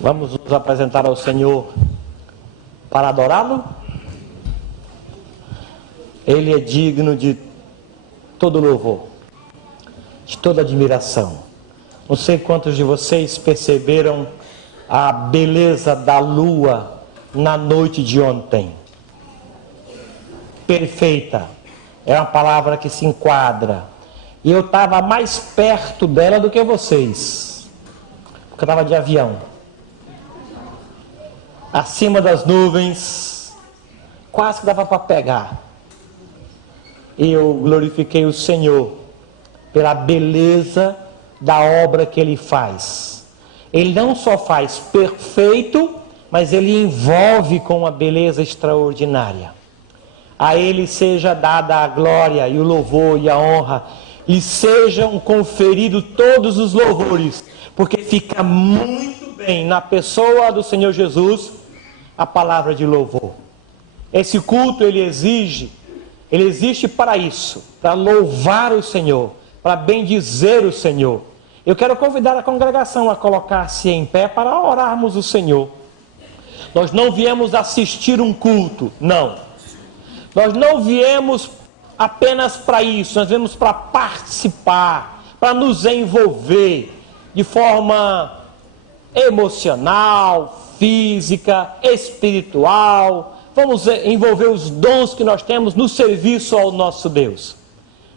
Vamos nos apresentar ao Senhor para adorá-lo. Ele é digno de todo louvor, de toda admiração. Não sei quantos de vocês perceberam a beleza da lua na noite de ontem. Perfeita. É uma palavra que se enquadra. E eu estava mais perto dela do que vocês, porque eu estava de avião. Acima das nuvens, quase que dava para pegar. E eu glorifiquei o Senhor pela beleza da obra que Ele faz. Ele não só faz perfeito, mas Ele envolve com uma beleza extraordinária. A Ele seja dada a glória e o louvor e a honra, e sejam conferidos todos os louvores, porque fica muito bem na pessoa do Senhor Jesus a palavra de louvor. Esse culto ele existe para isso, para louvar o Senhor, para bendizer o Senhor. Eu quero convidar a congregação a colocar-se em pé para orarmos o Senhor. Nós não viemos assistir um culto, não. Nós não viemos apenas para isso, nós viemos para participar, para nos envolver de forma emocional, física, espiritual. Vamos envolver os dons que nós temos no serviço ao nosso Deus.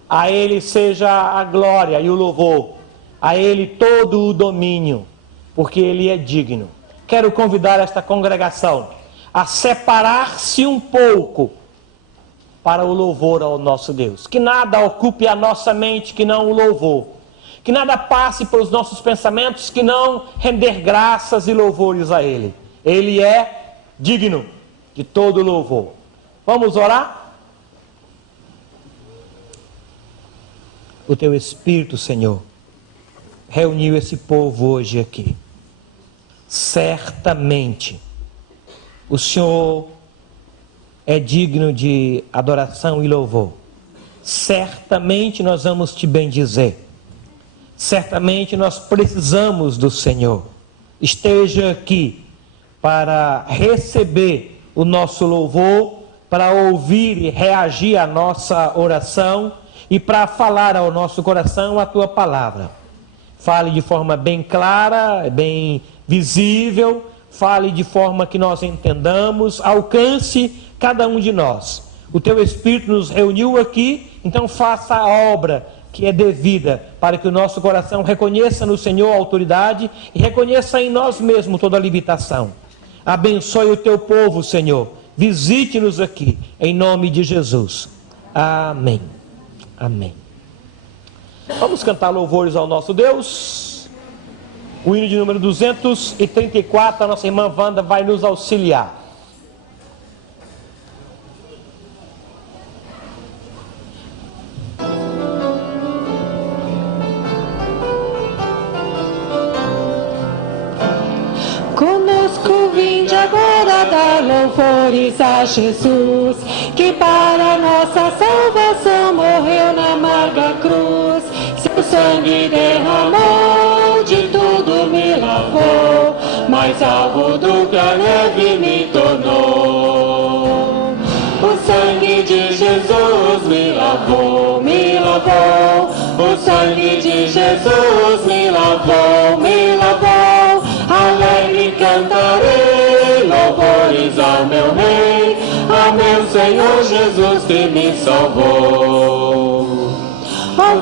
A Ele seja a glória e o louvor, a Ele todo o domínio, porque Ele é digno. Quero convidar esta congregação a separar-se um pouco para o louvor ao nosso Deus. Que nada ocupe a nossa mente que não o louvor. Que nada passe pelos nossos pensamentos que não render graças e louvores a Ele. Ele é digno de todo louvor. Vamos orar? O Teu Espírito, Senhor, reuniu esse povo hoje aqui. Certamente, o Senhor é digno de adoração e louvor. Certamente nós vamos te bendizer. Certamente nós precisamos do Senhor. Esteja aqui para receber o nosso louvor, para ouvir e reagir à nossa oração e para falar ao nosso coração a Tua palavra. Fale de forma bem clara, bem visível, fale de forma que nós entendamos, alcance cada um de nós. O Teu Espírito nos reuniu aqui, então faça a obra que é devida, para que o nosso coração reconheça no Senhor a autoridade e reconheça em nós mesmos toda a limitação. Abençoe o Teu povo, Senhor. Visite-nos aqui, em nome de Jesus. Amém. Amém. Vamos cantar louvores ao nosso Deus. O hino de número 234, a nossa irmã Wanda vai nos auxiliar. Conosco vinde agora dar louvores a Jesus, que para nossa salvação morreu na amarga cruz. Seu sangue derramou, de tudo me lavou, mais alvo do que a neve me tornou. O sangue de Jesus me lavou, me lavou. O sangue de Jesus me lavou, me lavou. Alegre cantarei louvores ao meu Rei, a meu Senhor Jesus que me salvou.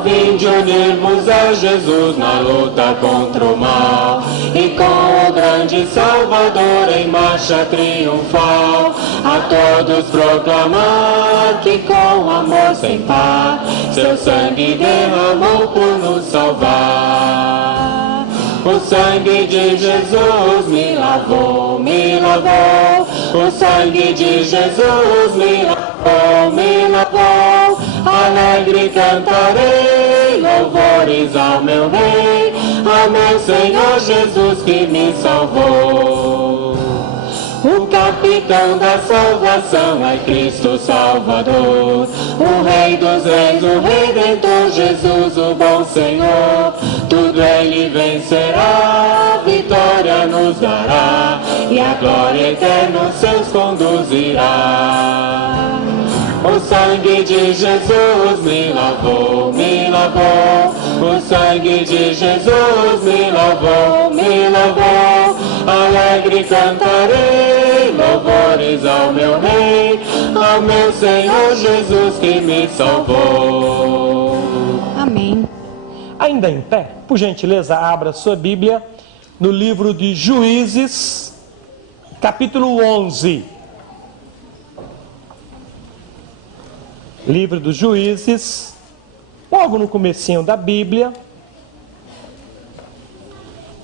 Vinde unirmos a Jesus na luta contra o mal, e com o grande Salvador em marcha triunfal, a todos proclamar que com amor sem par, seu sangue derramou por nos salvar. O sangue de Jesus me lavou, me lavou. O sangue de Jesus me lavou, me lavou. Alegre cantarei louvores ao meu Rei, a meu Senhor Jesus que me salvou. O capitão da salvação é Cristo Salvador, o Rei dos reis, o Redentor, Jesus, o bom Senhor. Tudo Ele vencerá, vitória vitória nos dará, e a glória eterna os seus conduzirá. O sangue de Jesus me lavou, me lavou. O sangue de Jesus me lavou, me lavou. Alegre cantarei louvores ao meu Rei, ao meu Senhor Jesus que me salvou. Amém. Ainda em pé, por gentileza, abra sua Bíblia no livro de Juízes, capítulo 11. Livro dos Juízes, logo no comecinho da Bíblia,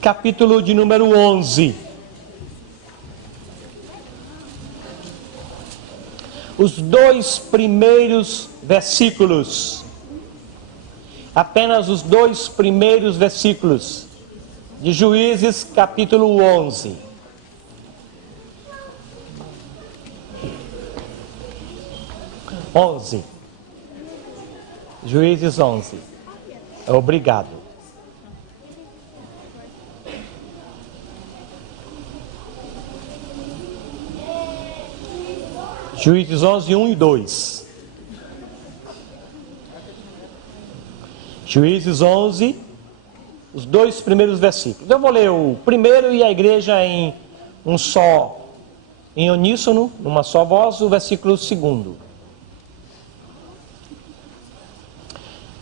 capítulo de número 11. Os 2 primeiros versículos, apenas os 2 primeiros versículos de Juízes, capítulo 11. Juízes 11. Obrigado. Juízes 11, 1 e 2. Juízes 11, os 2 primeiros versículos. Eu vou ler o primeiro e a igreja em uníssono, numa só voz, o versículo 2.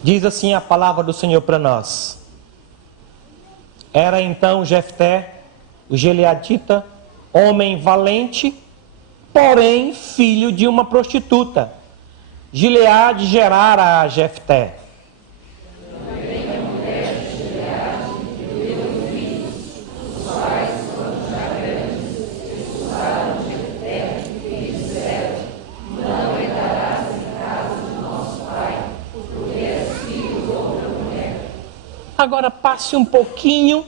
Diz assim a palavra do Senhor para nós. Era então Jefté, o gileadita, homem valente, porém filho de uma prostituta. Gileade gerara a Jefté. Agora passe um pouquinho,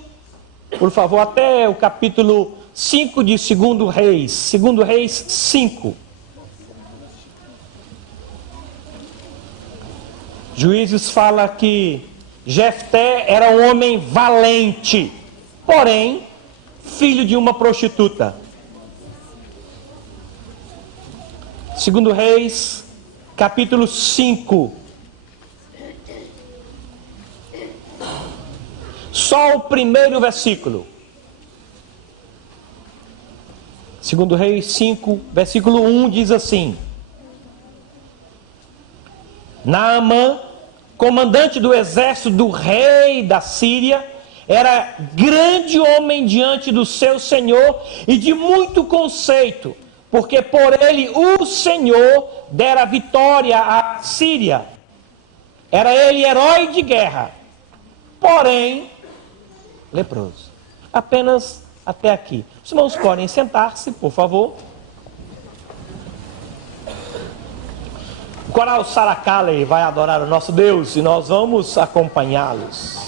por favor, até o capítulo 5 de 2 Reis. 2 Reis 5. Juízes fala que Jefté era um homem valente, porém, filho de uma prostituta. 2 Reis, capítulo 5. Só o primeiro versículo. 2 Reis 5, versículo 1 diz assim: Naamã, comandante do exército do rei da Síria, era grande homem diante do seu Senhor e de muito conceito, porque por ele o Senhor dera vitória à Síria. Era ele herói de guerra, porém leproso. Apenas até aqui. Os irmãos podem sentar-se, por favor. O coral Saracale vai adorar o nosso Deus e nós vamos acompanhá-los.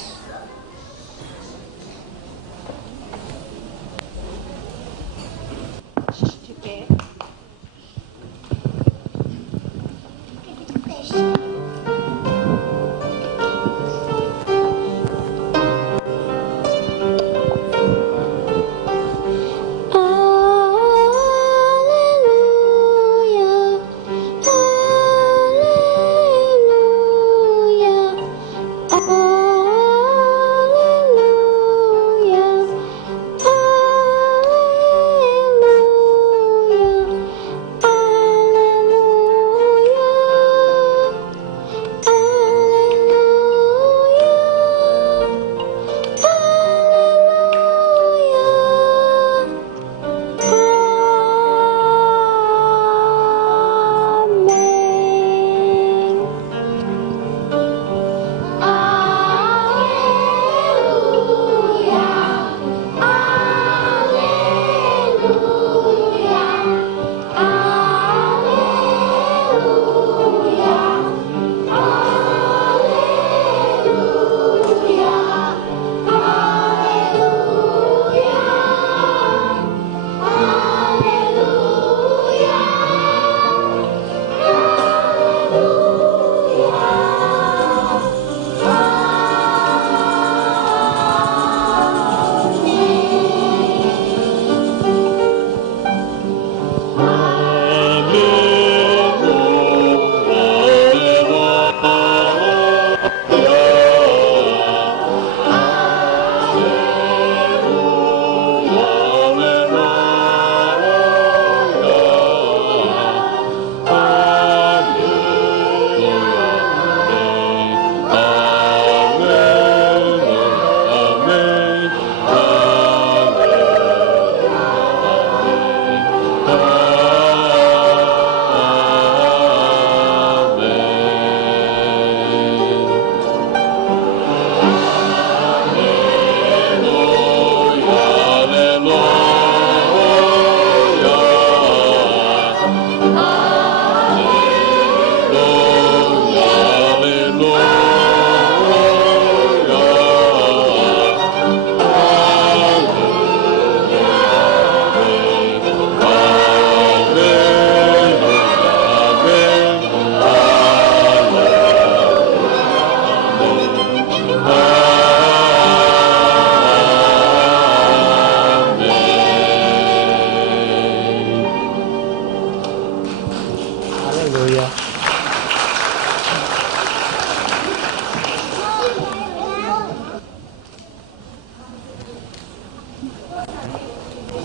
De pé. Aleluia, aleluia,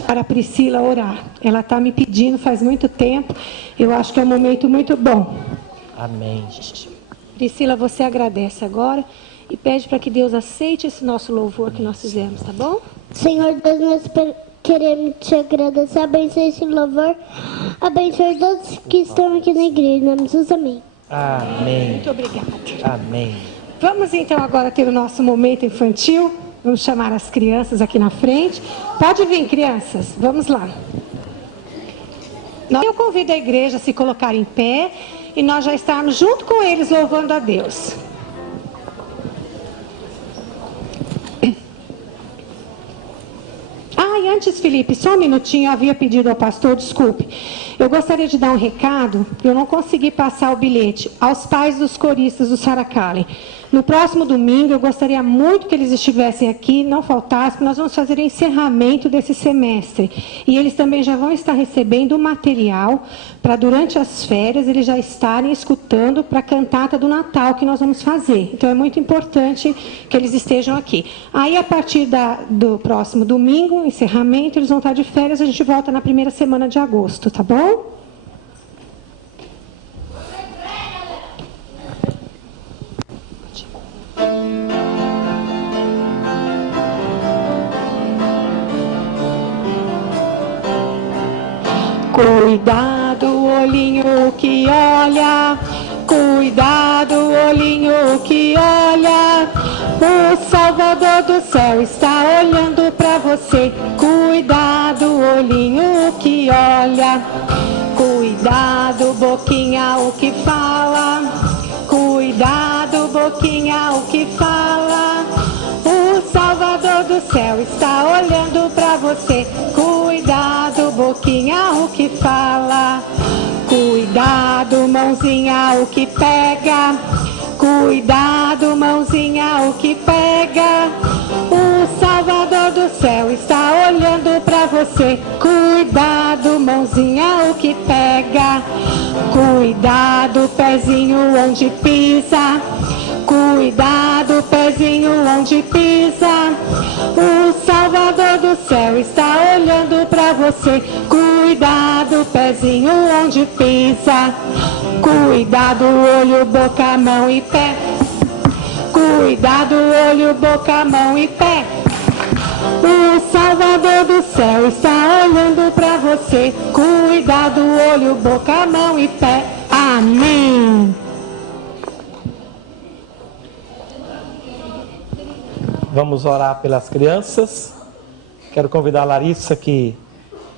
Para a Priscila orar. Ela está me pedindo faz muito tempo. Eu acho que é um momento muito bom. Amém. Priscila, você agradece agora e pede para que Deus aceite esse nosso louvor que nós fizemos, tá bom? Senhor Deus, nós queremos te agradecer, abençoe esse louvor, abençoe todos que estão aqui na igreja, em nome de Jesus, amém. Amém. Muito obrigada. Amém. Vamos então agora ter o nosso momento infantil. Vamos chamar as crianças aqui na frente. Pode vir, crianças. Vamos lá. Eu convido a igreja a se colocar em pé e nós já estarmos junto com eles louvando a Deus. E antes, Felipe, só um minutinho, eu havia pedido ao pastor, desculpe. Eu gostaria de dar um recado, eu não consegui passar o bilhete aos pais dos coristas do Saracali. No próximo domingo, eu gostaria muito que eles estivessem aqui, não faltassem, porque nós vamos fazer o encerramento desse semestre. E eles também já vão estar recebendo o material para, durante as férias, eles já estarem escutando para a cantata do Natal que nós vamos fazer. Então, é muito importante que eles estejam aqui. Aí, a partir do próximo domingo, encerramento, eles vão estar de férias, a gente volta na primeira semana de agosto, tá bom? Cuidado, olhinho que olha, cuidado, olhinho que olha, o Salvador do céu está olhando para você. Cuidado, olhinho que olha, cuidado, boquinha o que fala, cuidado, boquinha o que fala, o Salvador do céu está olhando para você. Cuidado, boquinha o que fala, cuidado, mãozinha o que pega, cuidado, mãozinha o que pega, o Salvador do céu está olhando para você. Cuidado, mãozinha o que pega, cuidado, pezinho onde pisa, cuidado, pezinho onde pisa, o Salvador do céu está olhando para você. Cuidado, pezinho onde pisa, cuidado, olho, boca, mão e pé, cuidado, olho, boca, mão e pé, o Salvador do céu está olhando para você. Cuidado, olho, boca, mão e pé. Amém. Vamos orar pelas crianças. Quero convidar a Larissa que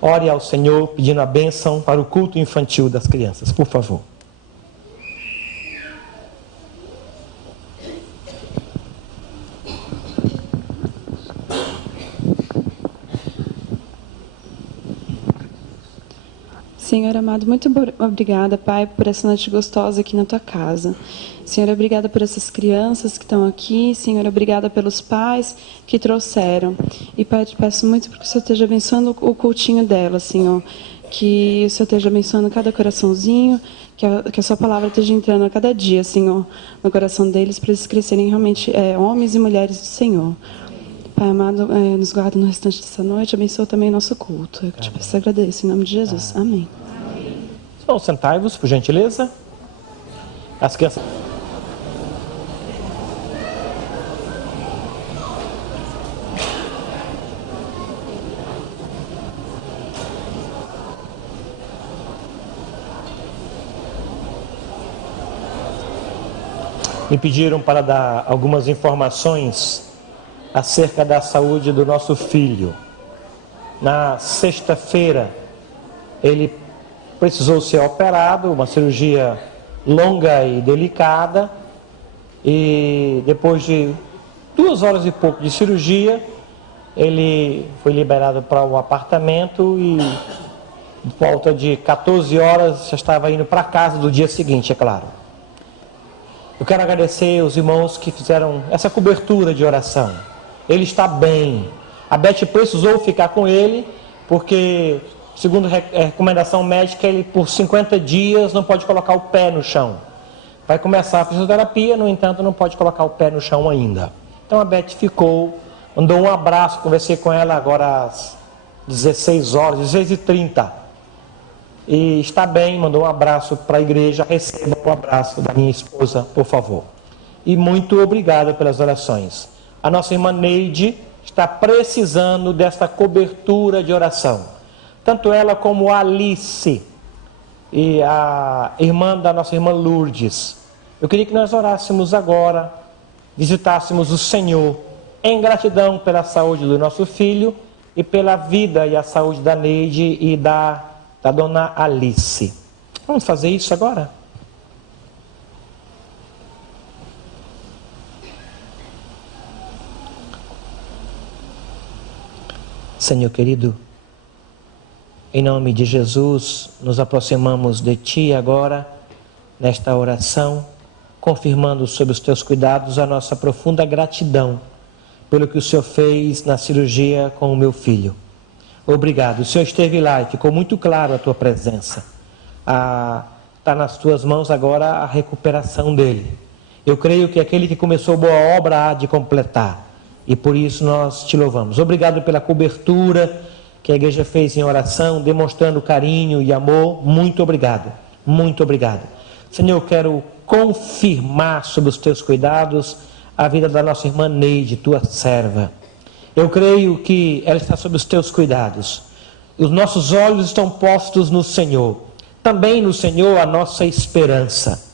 ore ao Senhor pedindo a bênção para o culto infantil das crianças, por favor. Senhor amado, muito obrigada, Pai, por essa noite gostosa aqui na Tua casa. Senhor, obrigada por essas crianças que estão aqui. Senhor, obrigada pelos pais que trouxeram. E, Pai, te peço muito porque o Senhor esteja abençoando o cultinho delas, Senhor. Que o Senhor esteja abençoando cada coraçãozinho, que a Sua palavra esteja entrando a cada dia, Senhor, no coração deles, para eles crescerem realmente homens e mulheres do Senhor. Pai amado, nos guarda no restante dessa noite, abençoa também o nosso culto. Eu te peço e agradeço, em nome de Jesus. Amém. Então, sentai-vos, por gentileza. As crianças... me pediram para dar algumas informações acerca da saúde do nosso filho. Na sexta-feira, ele precisou ser operado, uma cirurgia longa e delicada, e depois de 2 horas e pouco de cirurgia, ele foi liberado para o apartamento e, por volta de 14 horas, já estava indo para casa do dia seguinte, é claro. Eu quero agradecer os irmãos que fizeram essa cobertura de oração. Ele está bem. A Beth precisou ficar com ele, porque, segundo recomendação médica, ele por 50 dias não pode colocar o pé no chão. Vai começar a fisioterapia, no entanto, não pode colocar o pé no chão ainda. Então a Beth ficou Mandou um abraço, conversei com ela agora às 16 horas, 16h30. E está bem, mandou um abraço para a igreja. Receba o abraço da minha esposa, por favor. E muito obrigado pelas orações. A nossa irmã Neide está precisando desta cobertura de oração. Tanto ela como a Alice e a irmã da nossa irmã Lourdes. Eu queria que nós orássemos agora, visitássemos o Senhor em gratidão pela saúde do nosso filho e pela vida e a saúde da Neide e da dona Alice. Vamos fazer isso agora? Senhor querido, em nome de Jesus, nos aproximamos de Ti agora, nesta oração, confirmando sob os Teus cuidados a nossa profunda gratidão pelo que o Senhor fez na cirurgia com o meu filho. Obrigado. O Senhor esteve lá e ficou muito claro a Tua presença. Está nas Tuas mãos agora a recuperação dele. Eu creio que aquele que começou boa obra há de completar. E por isso nós Te louvamos. Obrigado pela cobertura que a igreja fez em oração, demonstrando carinho e amor. Muito obrigado. Muito obrigado. Senhor, eu quero confirmar sobre os Teus cuidados a vida da nossa irmã Neide, Tua serva. Eu creio que ela está sob os Teus cuidados. Os nossos olhos estão postos no Senhor. Também no Senhor a nossa esperança.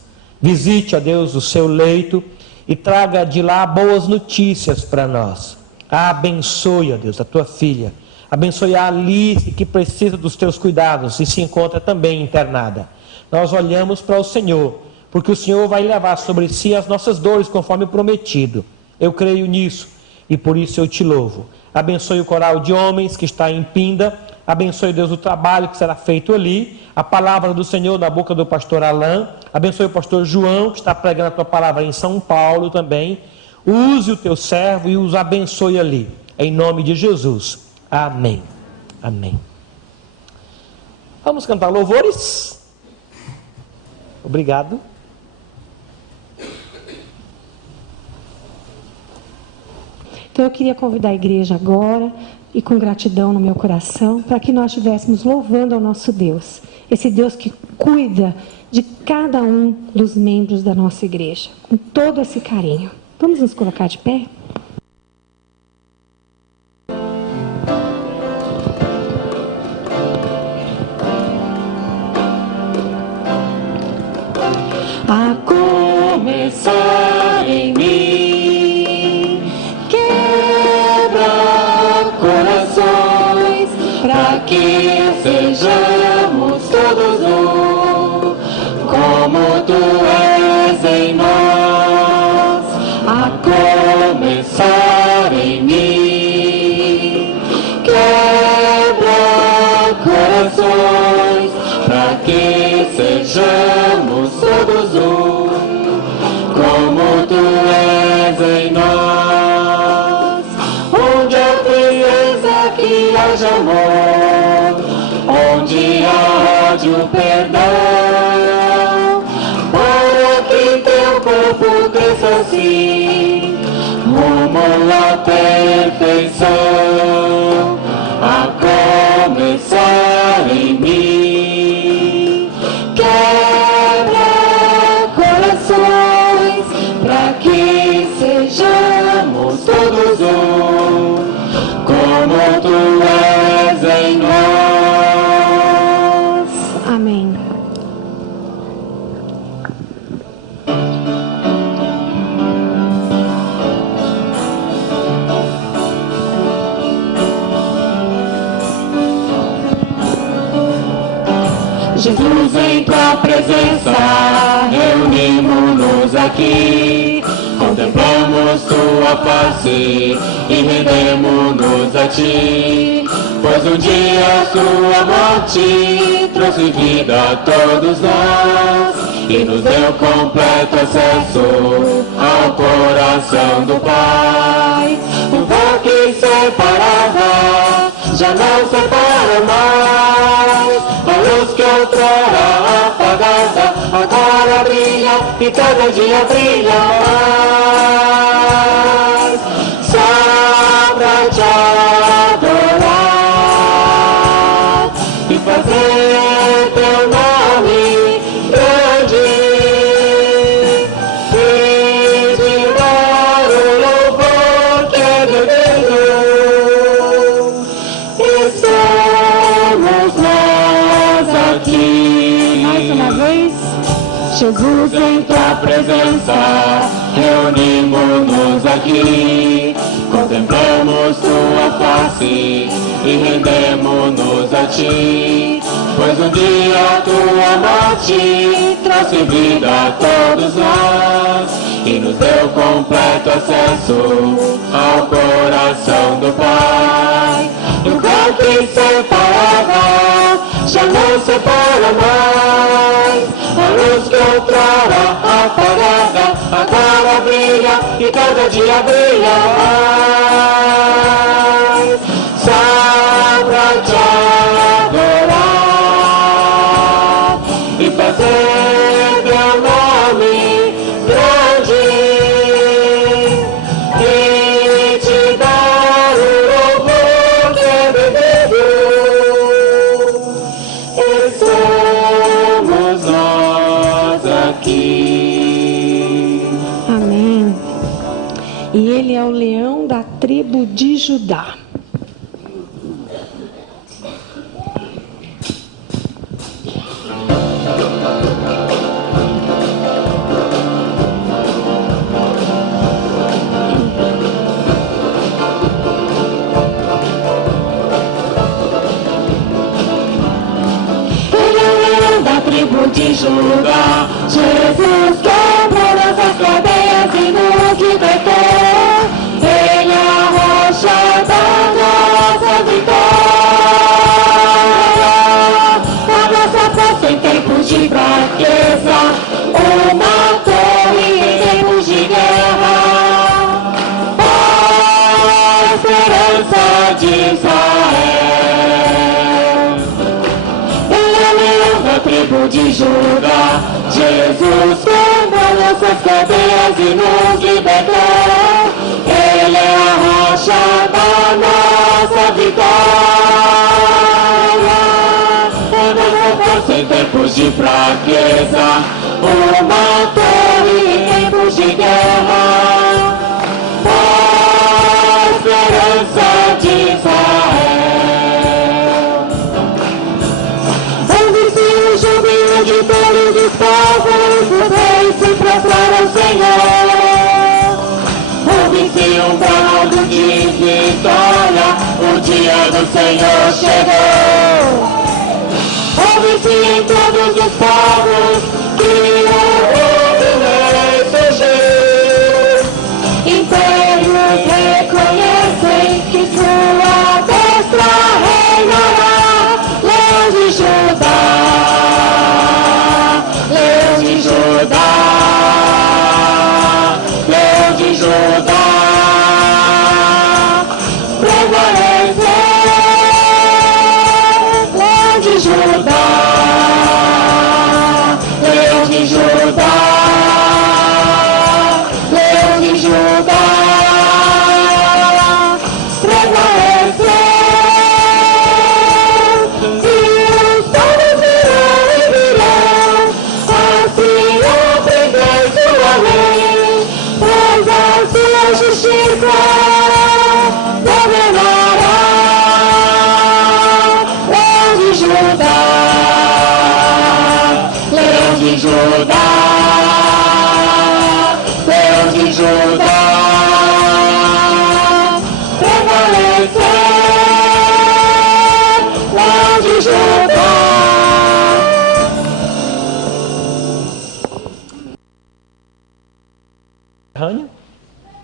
Visite, ó Deus, o seu leito e traga de lá boas notícias para nós. Abençoe, ó Deus, a Tua filha. Abençoe a Alice, que precisa dos Teus cuidados e se encontra também internada. Nós olhamos para o Senhor, porque o Senhor vai levar sobre si as nossas dores, conforme prometido. Eu creio nisso e por isso eu Te louvo. Abençoe o coral de homens que está em Pinda. Abençoe, Deus, o trabalho que será feito ali. A palavra do Senhor na boca do pastor Alain. Abençoe o pastor João, que está pregando a Tua palavra em São Paulo também. Use o Teu servo e os abençoe ali. Em nome de Jesus. Amém. Amém. Vamos cantar louvores? Obrigado. Então eu queria convidar a igreja agora, e com gratidão no meu coração, para que nós estivéssemos louvando ao nosso Deus. Esse Deus que cuida de cada um dos membros da nossa igreja, com todo esse carinho. Vamos nos colocar de pé? A começar em mim, quebra corações, para que sejamos todos um, como Tu és em nós. A começar em mim, quebra corações, para que sejamos todos um, como Tu és em nós. Onde a frieza que haja amor, onde há ódio, perdão, para que Teu corpo cresça assim, rumo à perfeição. A começar em mim, quebra corações, para que sejamos todos um, como Tu és em nós. Amém. Jesus, em Tua presença, reunimos-nos aqui, contemplamos Tua face e rendemos-nos a Ti, pois um dia Sua morte trouxe vida a todos nós e nos deu completo acesso ao coração do Pai. O véu que separava já não separa mais, a luz que outrora apagada agora brilha e cada dia brilha mais. Sobre te adorar e fazer teu nome grande e te dar o louvor que é devido. Estamos nós aqui. Mais uma vez. Jesus, Em tua presença, reunimos-nos aqui, contemplamos tua face e rendemos-nos a ti, pois um dia tua morte trouxe vida a todos nós e nos deu completo acesso ao coração do Pai. E o véu que separava já não separa mais. A luz que outrora apagada agora brilha e cada dia brilha mais. Só pra te adorar e fazer teu nome grande e te dar o louvor que é devido. Estamos nós aqui. amém. E ele é o leão da tribo de Judá. Tribo de Judá, Jesus quebrou nossas cadeias e nos libertou. Ele é a rocha da nossa vitória, a nossa força em tempos de fraqueza, uma torre em tempos de guerra, a esperança de Israel. Tribo de Judá, Jesus quebrou nossas cadeias e nos libertou. Ele é a rocha da nossa vitória, a nossa força em tempos de fraqueza, uma torre em tempos de guerra, a esperança de Israel. De todos os povos, os reis se prostram ao Senhor. Ouve-se um brado de vitória, o dia do Senhor chegou. Ouve-se em todos os povos que o novo rei surgiu. Impérios reconhecem que sua destra reinará. Leão de Judá, Leão de Judá, Leão de Judá, prevalecer. Leão de Judá, Leão de Judá, Leão de Judá, prevalecer. Justiça governará. Leão de Judá, Leão de Judá, Leão de Judá, prevalecer. Leão de Judá.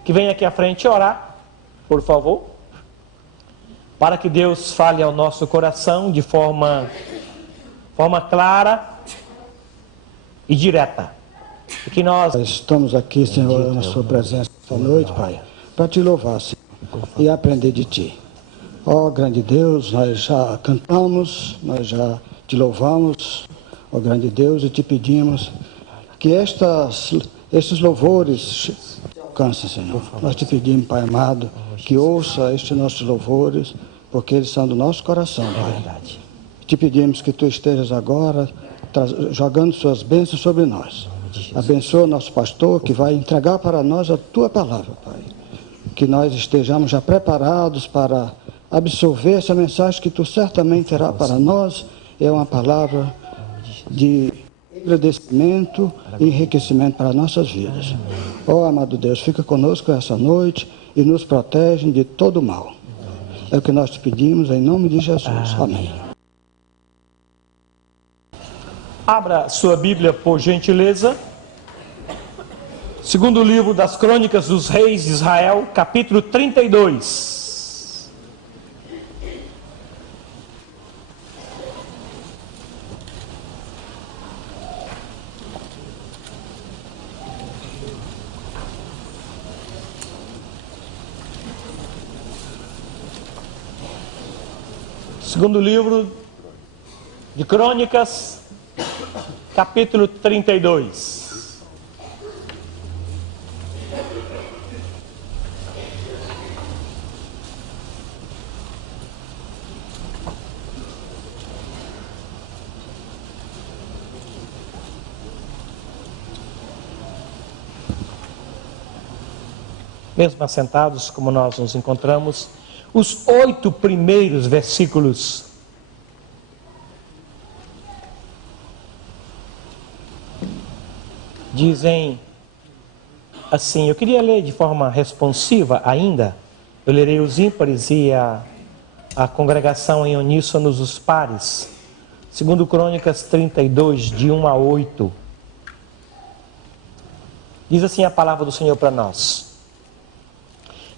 Que vem aqui à frente orar, por favor, para que Deus fale ao nosso coração de forma clara e direta. E que nós estamos aqui, Senhor, na sua presença esta noite, Pai, para te louvar, Senhor, e aprender de Ti. Ó grande Deus, nós já cantamos, nós já te louvamos, ó grande Deus, e te pedimos que estes louvores alcance, Senhor. Nós te pedimos, Pai amado, que ouça estes nossos louvores, porque eles são do nosso coração, Pai. Verdade. Te pedimos que Tu estejas agora jogando Suas bênçãos sobre nós. Abençoa o nosso pastor, que vai entregar para nós a Tua palavra, Pai. Que nós estejamos já preparados para absorver essa mensagem que Tu certamente terá para nós. É uma palavra de agradecimento e enriquecimento para nossas vidas. Ó amado Deus, fica conosco essa noite e nos protege de todo mal. É o que nós te pedimos em nome de Jesus. Amém. Abra sua Bíblia, por gentileza. Segundo livro das Crônicas dos Reis de Israel, capítulo 32. Segundo livro de Crônicas, capítulo 32. Mesmo assentados como nós nos encontramos, os 8 primeiros versículos dizem assim. Eu queria ler de forma responsiva ainda. Eu lerei os ímpares e a congregação em uníssonos os pares. Segundo Crônicas 32, de 1 a 8. Diz assim a palavra do Senhor para nós.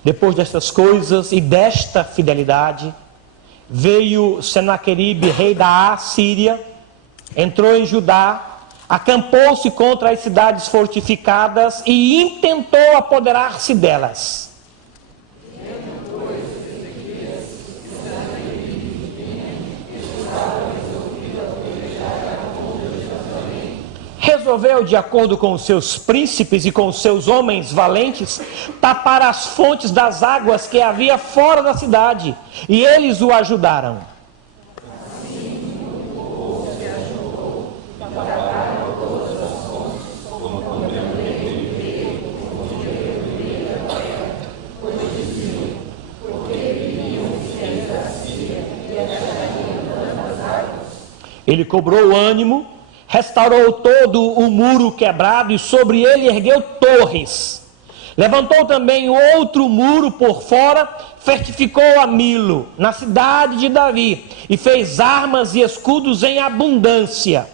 Depois destas coisas e desta fidelidade, veio Senaqueribe, rei da Assíria, entrou em Judá, acampou-se contra as cidades fortificadas e intentou apoderar-se delas. Resolveu, de acordo com os seus príncipes e com os seus homens valentes, tapar as fontes das águas que havia fora da cidade, e eles o ajudaram. Ele cobrou o ânimo, restaurou todo o muro quebrado e sobre ele ergueu torres. Levantou também outro muro por fora, fortificou a Milo, na cidade de Davi, e fez armas e escudos em abundância.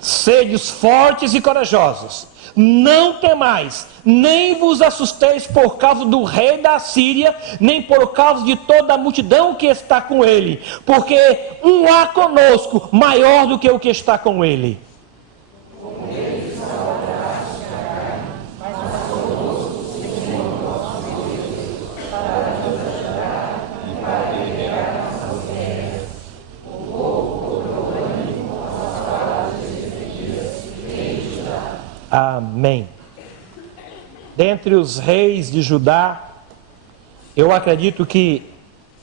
Sedes fortes e corajosos. Não temais, nem vos assusteis por causa do rei da Síria, nem por causa de toda a multidão que está com ele, porque um há conosco maior do que o que está com ele. Amém. Dentre os reis de Judá, eu acredito que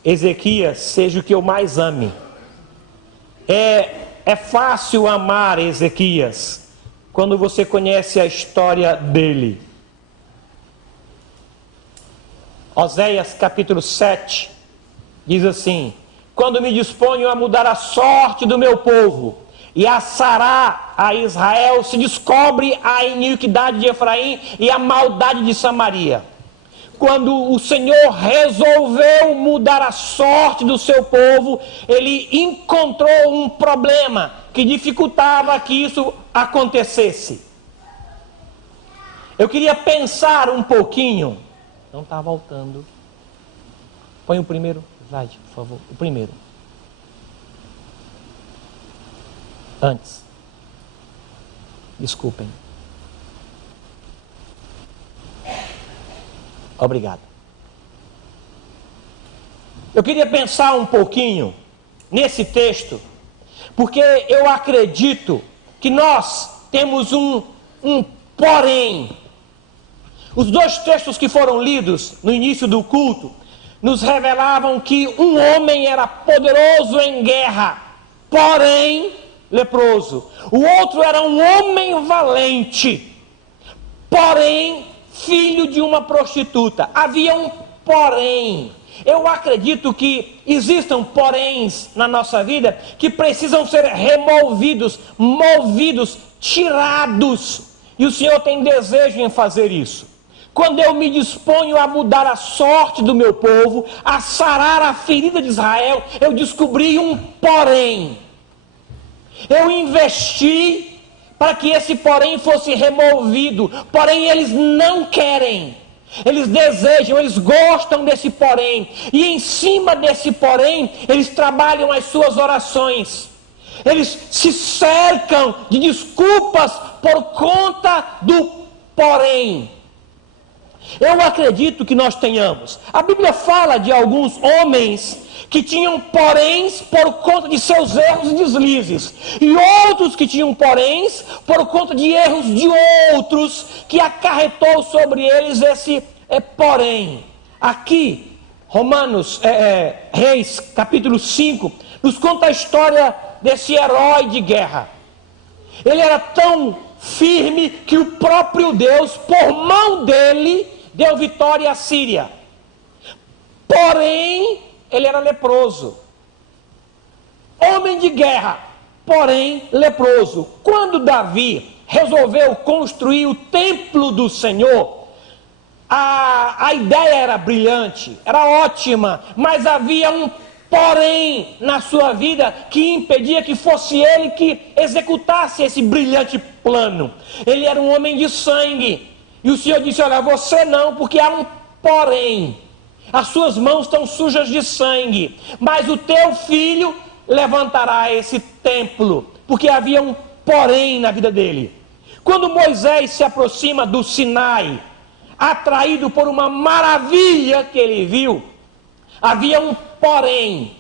Ezequias seja o que eu mais ame. É fácil amar Ezequias quando você conhece a história dele. Oséias capítulo 7 diz assim: quando me disponho a mudar a sorte do meu povo e a sarar a Israel, se descobre a iniquidade de Efraim e a maldade de Samaria. Quando o Senhor resolveu mudar a sorte do seu povo, ele encontrou um problema que dificultava que isso acontecesse. Eu queria pensar um pouquinho. Não está voltando. Põe o primeiro slide, por favor. O primeiro. Antes. Desculpem. Obrigado. Eu queria pensar um pouquinho nesse texto, porque eu acredito que nós temos um porém. Os dois textos que foram lidos no início do culto nos revelavam que um homem era poderoso em guerra, porém leproso. O outro era um homem valente, porém filho de uma prostituta. Havia um porém. Eu acredito que existam poréns na nossa vida que precisam ser removidos, movidos, tirados. E o Senhor tem desejo em fazer isso. Quando eu me disponho a mudar a sorte do meu povo, a sarar a ferida de Israel, eu descobri um porém. Eu investi para que esse porém fosse removido, porém eles não querem. Eles desejam, eles gostam desse porém. E em cima desse porém, eles trabalham as suas orações. Eles se cercam de desculpas por conta do porém. Eu acredito que nós tenhamos. A Bíblia fala de alguns homens que tinham poréns por conta de seus erros e deslizes. E outros que tinham poréns por conta de erros de outros, que acarretou sobre eles esse porém. Aqui, Reis, capítulo 5, nos conta a história desse herói de guerra. Ele era tão firme que o próprio Deus, por mão dele, deu vitória à Síria. Porém, ele era leproso. Homem de guerra, porém leproso. Quando Davi resolveu construir o templo do Senhor, a ideia era brilhante, era ótima, mas havia um porém na sua vida que impedia que fosse ele que executasse esse brilhante plano. Ele era um homem de sangue. E o Senhor disse: olha, você não, porque há um porém. As suas mãos estão sujas de sangue, mas o teu filho levantará esse templo, porque havia um porém na vida dele. Quando Moisés se aproxima do Sinai, atraído por uma maravilha que ele viu, havia um porém.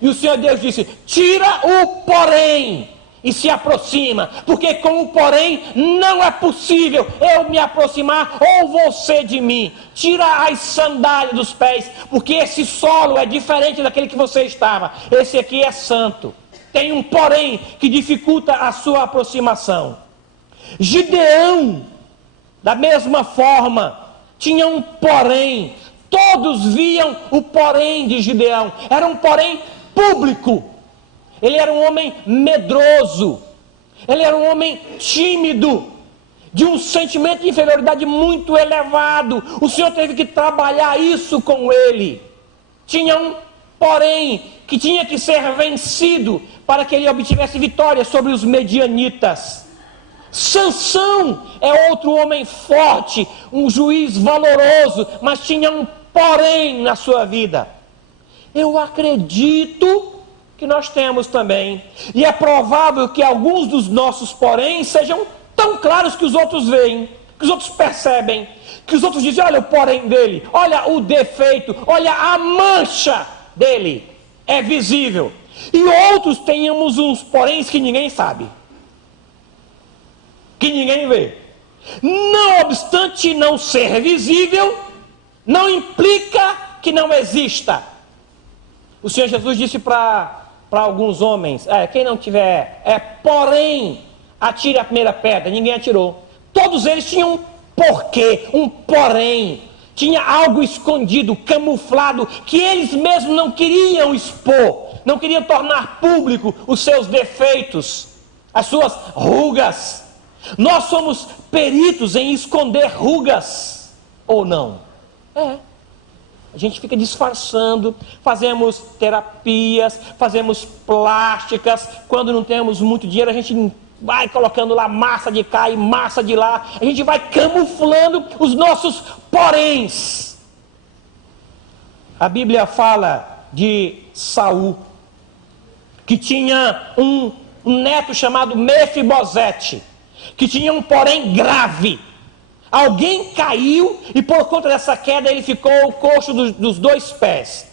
E o Senhor Deus disse: tira o porém e se aproxima, porque com o porém não é possível eu me aproximar ou você de mim. Tira as sandálias dos pés, porque esse solo é diferente daquele que você estava. Esse aqui é santo. Tem um porém que dificulta a sua aproximação. Gideão, da mesma forma, tinha um porém. Todos viam o porém de Gideão. Era um porém público. Ele era um homem medroso. Ele era um homem tímido, de um sentimento de inferioridade muito elevado. O Senhor teve que trabalhar isso com ele. Tinha um porém que tinha que ser vencido para que ele obtivesse vitória sobre os medianitas. Sansão é outro homem forte, um juiz valoroso, mas tinha um porém na sua vida. Eu acredito que nós temos também, e é provável que alguns dos nossos porém sejam tão claros que os outros veem, que os outros percebem, que os outros dizem: olha o porém dele, olha o defeito, olha a mancha dele, é visível. E outros tenhamos uns poréns que ninguém sabe, que ninguém vê. Não obstante não ser visível, não implica que não exista. O Senhor Jesus disse para alguns homens: quem não tiver, porém, atire a primeira pedra. Ninguém atirou. Todos eles tinham um porquê, um porém. Tinha algo escondido, camuflado, que eles mesmos não queriam expor, não queriam tornar público os seus defeitos, as suas rugas. Nós somos peritos em esconder rugas, ou não? A gente fica disfarçando, fazemos terapias, fazemos plásticas. Quando não temos muito dinheiro, a gente vai colocando lá massa de cá e massa de lá. A gente vai camuflando os nossos poréns. A Bíblia fala de Saul, que tinha um neto chamado Mefibosete, que tinha um porém grave. Alguém caiu e por conta dessa queda ele ficou coxo dos dois pés.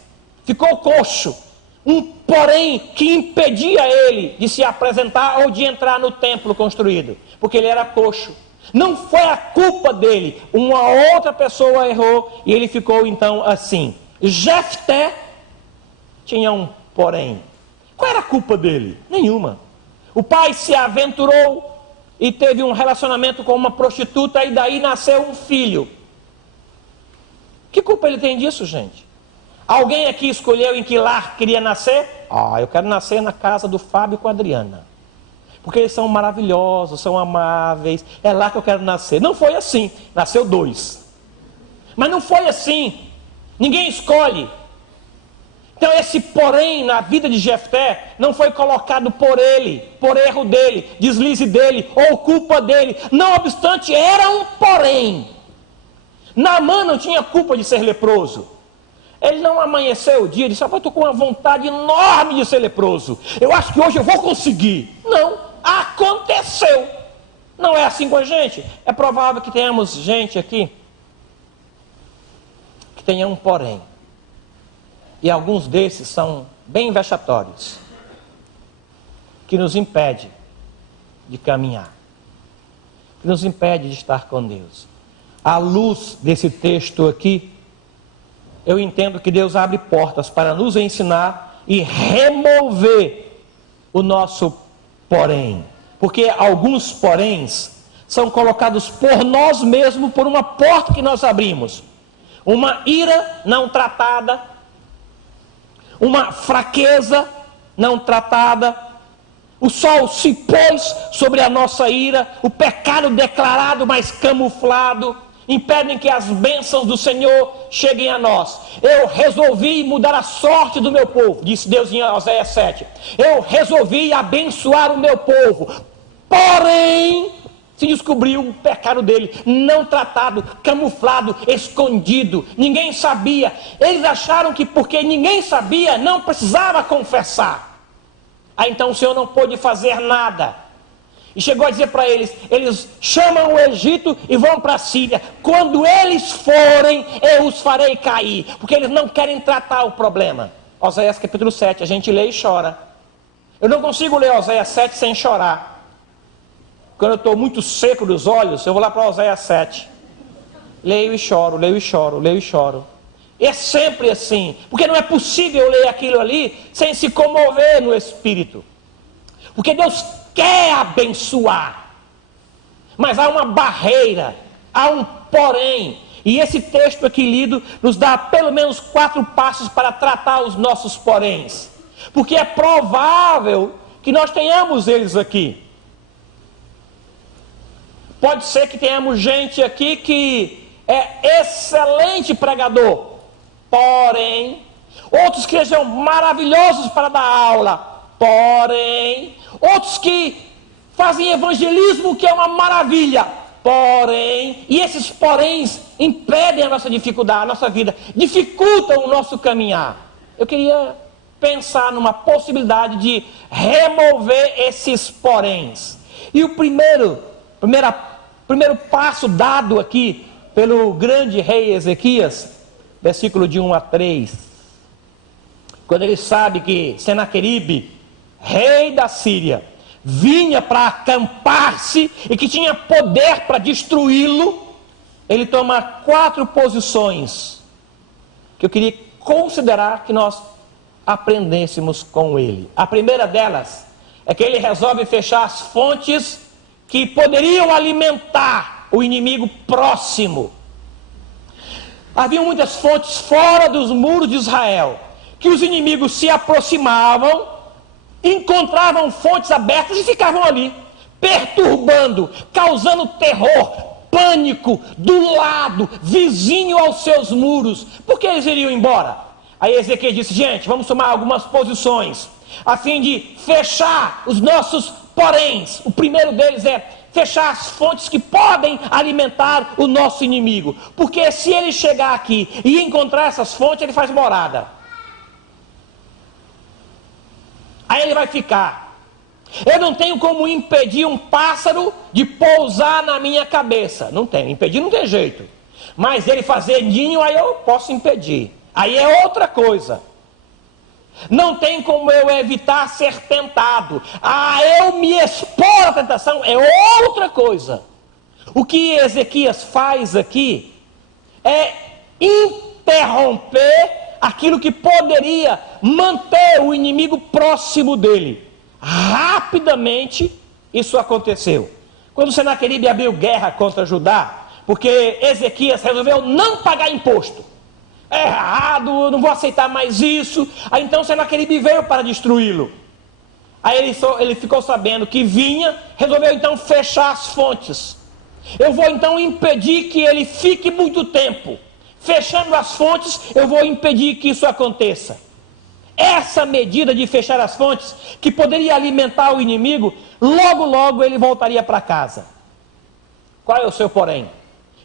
ficou coxo. Um porém que impedia ele de se apresentar ou de entrar no templo construído, porque ele era coxo. Não foi a culpa dele, uma outra pessoa errou e ele ficou então assim. Jefté tinha um porém. Qual era a culpa dele? Nenhuma. O pai se aventurou e teve um relacionamento com uma prostituta e daí nasceu um filho. Que culpa ele tem disso, gente? Alguém aqui escolheu em que lar queria nascer? Eu quero nascer na casa do Fábio com a Adriana. Porque eles são maravilhosos, são amáveis, é lá que eu quero nascer. Não foi assim, nasceu 2. Mas não foi assim, ninguém escolhe. Então esse porém na vida de Jefté não foi colocado por ele, por erro dele, deslize dele ou culpa dele. Não obstante, era um porém. Naamã não tinha culpa de ser leproso. Ele não amanheceu o dia e disse, eu estou com uma vontade enorme de ser leproso. Eu acho que hoje eu vou conseguir. Não, aconteceu. Não é assim com a gente. É provável que tenhamos gente aqui que tenha um porém. E alguns desses são bem vexatórios, que nos impede de caminhar, que nos impede de estar com Deus. À luz desse texto aqui, eu entendo que Deus abre portas para nos ensinar e remover o nosso porém. Porque alguns poréns são colocados por nós mesmos, por uma porta que nós abrimos. Uma ira não tratada, uma fraqueza não tratada, o sol se pôs sobre a nossa ira, o pecado declarado, mas camuflado, impedem que as bênçãos do Senhor cheguem a nós. Eu resolvi mudar a sorte do meu povo, disse Deus em Oséias 7. Eu resolvi abençoar o meu povo, porém se descobriu o pecado dele, não tratado, camuflado, escondido, ninguém sabia. Eles acharam que porque ninguém sabia, não precisava confessar. Aí então o Senhor não pôde fazer nada. E chegou a dizer para eles, eles chamam o Egito e vão para a Síria. Quando eles forem, eu os farei cair. Porque eles não querem tratar o problema. Oséias capítulo 7, a gente lê e chora. Eu não consigo ler Oséias 7 sem chorar. Quando eu estou muito seco dos olhos, eu vou lá para Oséias 7. Leio e choro, leio e choro, leio e choro. É sempre assim. Porque não é possível ler aquilo ali sem se comover no espírito. Porque Deus quer abençoar. Mas há uma barreira, há um porém. E esse texto aqui lido nos dá pelo menos 4 passos para tratar os nossos poréns. Porque é provável que nós tenhamos eles aqui. Pode ser que tenhamos gente aqui que é excelente pregador, porém, outros que sejam maravilhosos para dar aula, porém, outros que fazem evangelismo, que é uma maravilha, porém, e esses poréns impedem a nossa dificuldade, a nossa vida, dificultam o nosso caminhar. Eu queria pensar numa possibilidade de remover esses poréns. E o primeiro passo dado aqui pelo grande rei Ezequias, versículo de 1 a 3, quando ele sabe que Senaqueribe, rei da Síria, vinha para acampar-se e que tinha poder para destruí-lo, ele toma 4 posições que eu queria considerar que nós aprendêssemos com ele. A primeira delas é que ele resolve fechar as fontes que poderiam alimentar o inimigo próximo. Havia muitas fontes fora dos muros de Israel, que os inimigos se aproximavam, encontravam fontes abertas e ficavam ali, perturbando, causando terror, pânico, do lado, vizinho aos seus muros. Por que eles iriam embora? Aí Ezequiel disse, gente, vamos tomar algumas posições, a fim de fechar os nossos poréns. O primeiro deles é fechar as fontes que podem alimentar o nosso inimigo. Porque se ele chegar aqui e encontrar essas fontes, ele faz morada. Aí ele vai ficar. Eu não tenho como impedir um pássaro de pousar na minha cabeça. Não tem, impedir não tem jeito. Mas ele fazer ninho, aí eu posso impedir. Aí é outra coisa. Não tem como eu evitar ser tentado. Eu me expor à tentação é outra coisa. O que Ezequias faz aqui é interromper aquilo que poderia manter o inimigo próximo dele. Rapidamente isso aconteceu. Quando Senaqueribe abriu guerra contra Judá, porque Ezequias resolveu não pagar imposto. É errado, eu não vou aceitar mais isso. Aí então Senaqueribe veio para destruí-lo. Aí ele ficou sabendo que vinha, resolveu então fechar as fontes. Eu vou então impedir que ele fique muito tempo. Fechando as fontes, eu vou impedir que isso aconteça. Essa medida de fechar as fontes, que poderia alimentar o inimigo, logo ele voltaria para casa. Qual é o seu porém?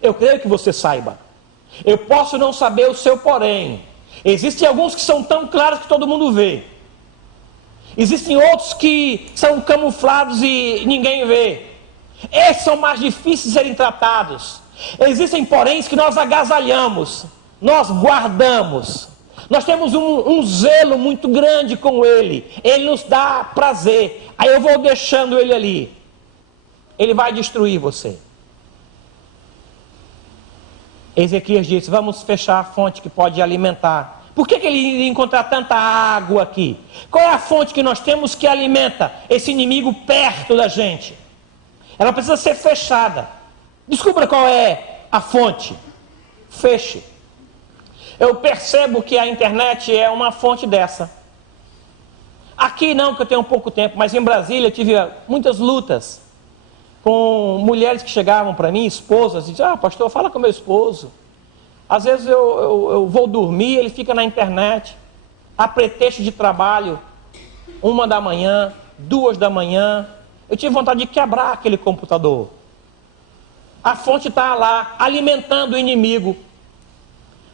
Eu creio que você saiba. Eu posso não saber o seu porém. Existem alguns que são tão claros que todo mundo vê. Existem outros que são camuflados e ninguém vê. Esses são mais difíceis de serem tratados. Existem poréns que nós agasalhamos, nós guardamos. Nós temos um zelo muito grande com ele. Ele nos dá prazer. Aí eu vou deixando ele ali. Ele vai destruir você. Ezequias disse, vamos fechar a fonte que pode alimentar. Por que ele iria encontrar tanta água aqui? Qual é a fonte que nós temos que alimenta esse inimigo perto da gente? Ela precisa ser fechada. Descubra qual é a fonte. Feche. Eu percebo que a internet é uma fonte dessa. Aqui não, que eu tenho pouco tempo, mas em Brasília eu tive muitas lutas com mulheres que chegavam para mim, esposas, e diziam, pastor, fala com meu esposo. Às vezes eu vou dormir, ele fica na internet, a pretexto de trabalho, 1 da manhã, 2 da manhã. Eu tive vontade de quebrar aquele computador. A fonte está lá, alimentando o inimigo.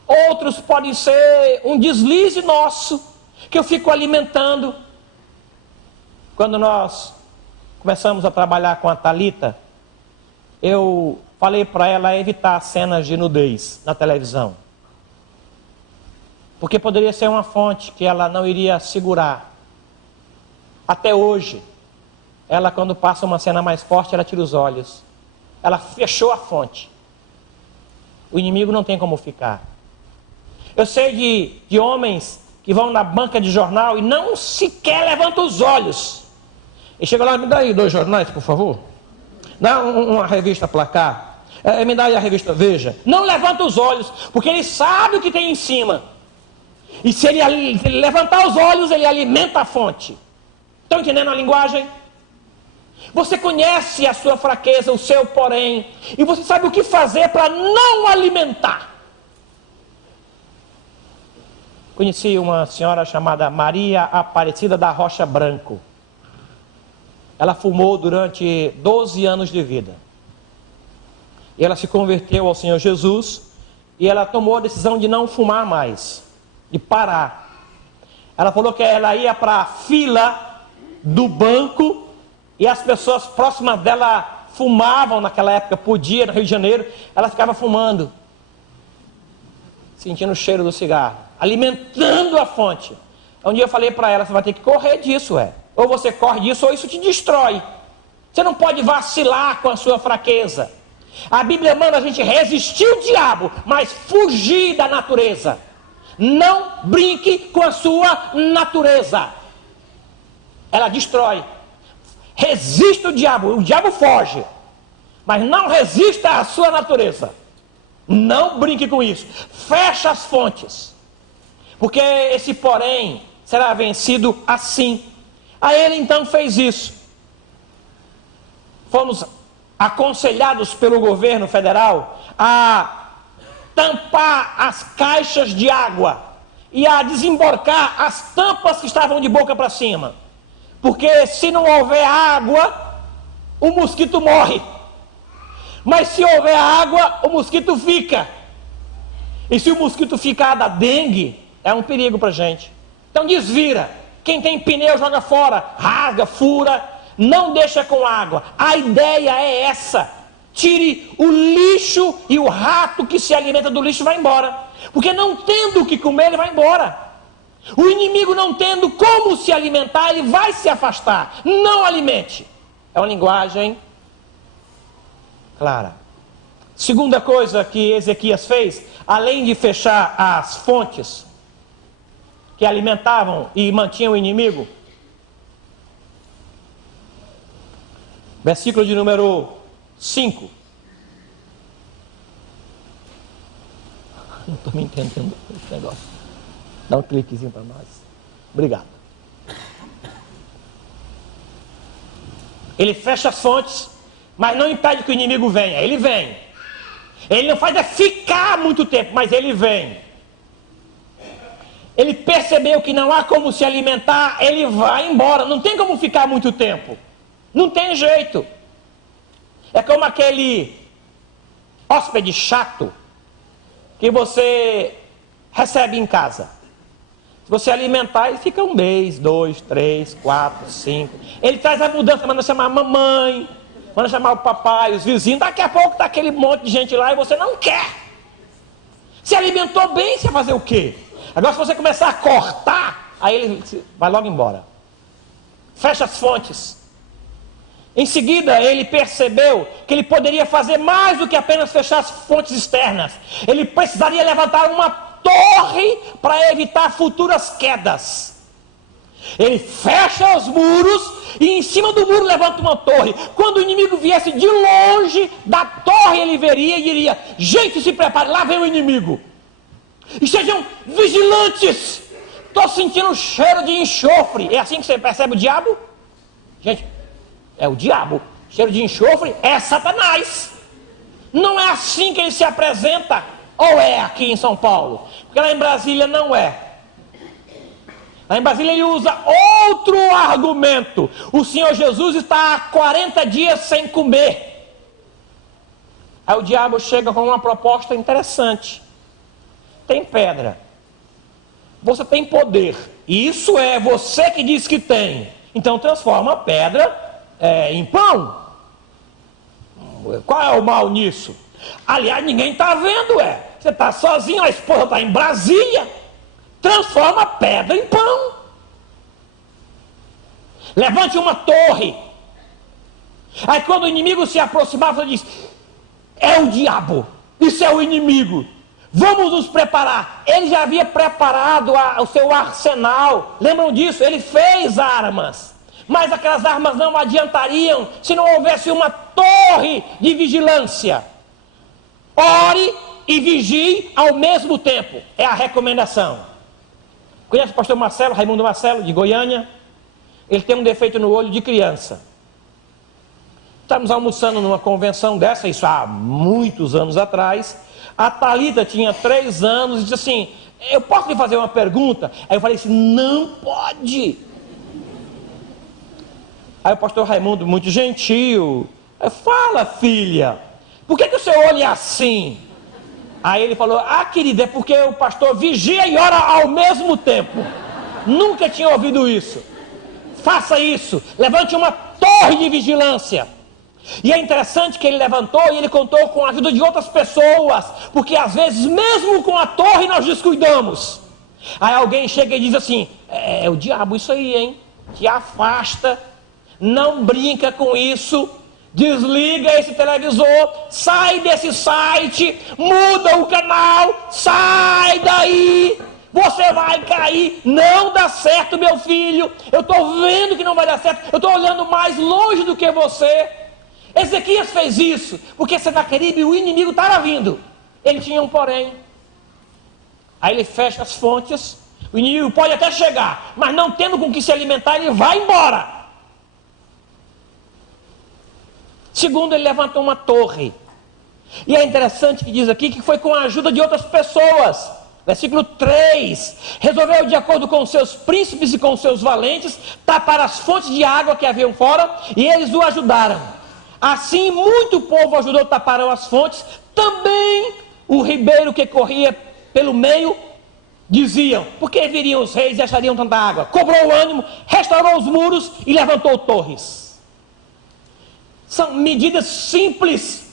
Outros podem ser um deslize nosso, que eu fico alimentando. Quando nós começamos a trabalhar com a Thalita, eu falei para ela evitar cenas de nudez na televisão. Porque poderia ser uma fonte que ela não iria segurar. Até hoje, ela quando passa uma cena mais forte, ela tira os olhos. Ela fechou a fonte. O inimigo não tem como ficar. Eu sei de homens que vão na banca de jornal e não sequer levantam os olhos. E chega lá, me dá aí 2 jornais, por favor. Dá uma revista Placar. Me dá aí a revista Veja. Não levanta os olhos, porque ele sabe o que tem em cima. E se ele levantar os olhos, ele alimenta a fonte. Estão entendendo a linguagem? Você conhece a sua fraqueza, o seu porém, e você sabe o que fazer para não alimentar. Conheci uma senhora chamada Maria Aparecida da Rocha Branco. Ela fumou durante 12 anos de vida. E ela se converteu ao Senhor Jesus e ela tomou a decisão de não fumar mais, de parar. Ela falou que ela ia para a fila do banco e as pessoas próximas dela fumavam naquela época, podia, no Rio de Janeiro, ela ficava fumando, sentindo o cheiro do cigarro, alimentando a fonte. Um dia eu falei para ela, você vai ter que correr disso, ou você corre disso ou isso te destrói. Você não pode vacilar com a sua fraqueza. A Bíblia manda a gente resistir o diabo, mas fugir da natureza. Não brinque com a sua natureza. Ela destrói. Resista o diabo foge. Mas não resista à sua natureza. Não brinque com isso. Fecha as fontes. Porque esse porém será vencido assim. Aí ele então fez isso. Fomos aconselhados pelo governo federal a tampar as caixas de água e a desemborcar as tampas que estavam de boca para cima. Porque se não houver água, o mosquito morre. Mas se houver água, o mosquito fica. E se o mosquito ficar da dengue, é um perigo para a gente. Então desvira. Quem tem pneu joga fora, rasga, fura. Não deixa com água. A ideia é essa. Tire o lixo e o rato que se alimenta do lixo vai embora. Porque não tendo o que comer, ele vai embora. O inimigo não tendo como se alimentar, ele vai se afastar. Não alimente. É uma linguagem clara. Segunda coisa que Ezequias fez, além de fechar as fontes que alimentavam e mantinham o inimigo, versículo de número 5. Não estou me entendendo esse negócio. Dá um cliquezinho para nós. Obrigado. Ele fecha as fontes, mas não impede que o inimigo venha. Ele vem. Ele não faz é ficar muito tempo, mas ele vem. Ele percebeu que não há como se alimentar, ele vai embora. Não tem como ficar muito tempo. Não tem jeito. É como aquele hóspede chato que você recebe em casa. Se você alimentar, ele fica 1 mês, 2, 3, 4, 5. Ele traz a mudança, manda chamar a mamãe, manda chamar o papai, os vizinhos. Daqui a pouco está aquele monte de gente lá e você não quer. Se alimentou bem, você vai fazer o quê? Agora, se você começar a cortar, aí ele vai logo embora. Fecha as fontes. Em seguida, ele percebeu que ele poderia fazer mais do que apenas fechar as fontes externas. Ele precisaria levantar uma torre para evitar futuras quedas. Ele fecha os muros e em cima do muro levanta uma torre. Quando o inimigo viesse de longe da torre, ele veria e diria: gente, se prepare, lá vem o inimigo. E sejam vigilantes. Estou sentindo cheiro de enxofre. É assim que você percebe o diabo? Gente, é o diabo. Cheiro de enxofre é Satanás. Não é assim que ele se apresenta. Ou é aqui em São Paulo? Porque lá em Brasília não é. Lá em Brasília ele usa outro argumento. O Senhor Jesus está há 40 dias sem comer. Aí o diabo chega com uma proposta interessante. Tem pedra. Você tem poder. Isso é você que diz que tem. Então transforma a pedra em pão. Qual é o mal nisso? Aliás, ninguém está vendo, Você está sozinho, a esposa está em Brasília. Transforma a pedra em pão. Levante uma torre. Aí quando o inimigo se aproximar, você diz: é o diabo, isso é o inimigo. Vamos nos preparar. Ele já havia preparado o seu arsenal. Lembram disso? Ele fez armas. Mas aquelas armas não adiantariam se não houvesse uma torre de vigilância. Ore e vigie ao mesmo tempo. É a recomendação. Conhece o pastor Marcelo, Raimundo Marcelo, de Goiânia? Ele tem um defeito no olho de criança. Estávamos almoçando numa convenção dessa, isso há muitos anos atrás. A Thalita tinha 3 anos e disse assim: eu posso lhe fazer uma pergunta? Aí eu falei assim: não pode. Aí o pastor Raimundo, muito gentil: fala, filha, por que o seu olho é assim? Aí ele falou: querida, é porque o pastor vigia e ora ao mesmo tempo. Nunca tinha ouvido isso. Faça isso, levante uma torre de vigilância. E é interessante que ele levantou e ele contou com a ajuda de outras pessoas, porque às vezes mesmo com a torre nós descuidamos. Aí alguém chega e diz assim: é o diabo isso aí, hein? Te afasta, não brinca com isso, desliga esse televisor, sai desse site, muda o canal, sai daí, você vai cair, não dá certo, meu filho, eu estou vendo que não vai dar certo, eu estou olhando mais longe do que você. Ezequias fez isso, porque Senaqueribe, o inimigo estava vindo. Ele tinha um porém. Aí ele fecha as fontes, o inimigo pode até chegar, mas não tendo com que se alimentar, ele vai embora. Segundo, ele levantou uma torre. E é interessante que diz aqui que foi com a ajuda de outras pessoas. Versículo 3, resolveu de acordo com seus príncipes e com seus valentes, tapar as fontes de água que haviam fora, e eles o ajudaram. Assim, muito povo ajudou, taparam as fontes. Também o ribeiro que corria pelo meio, diziam: por que viriam os reis e achariam tanta água? Cobrou o ânimo, restaurou os muros e levantou torres. São medidas simples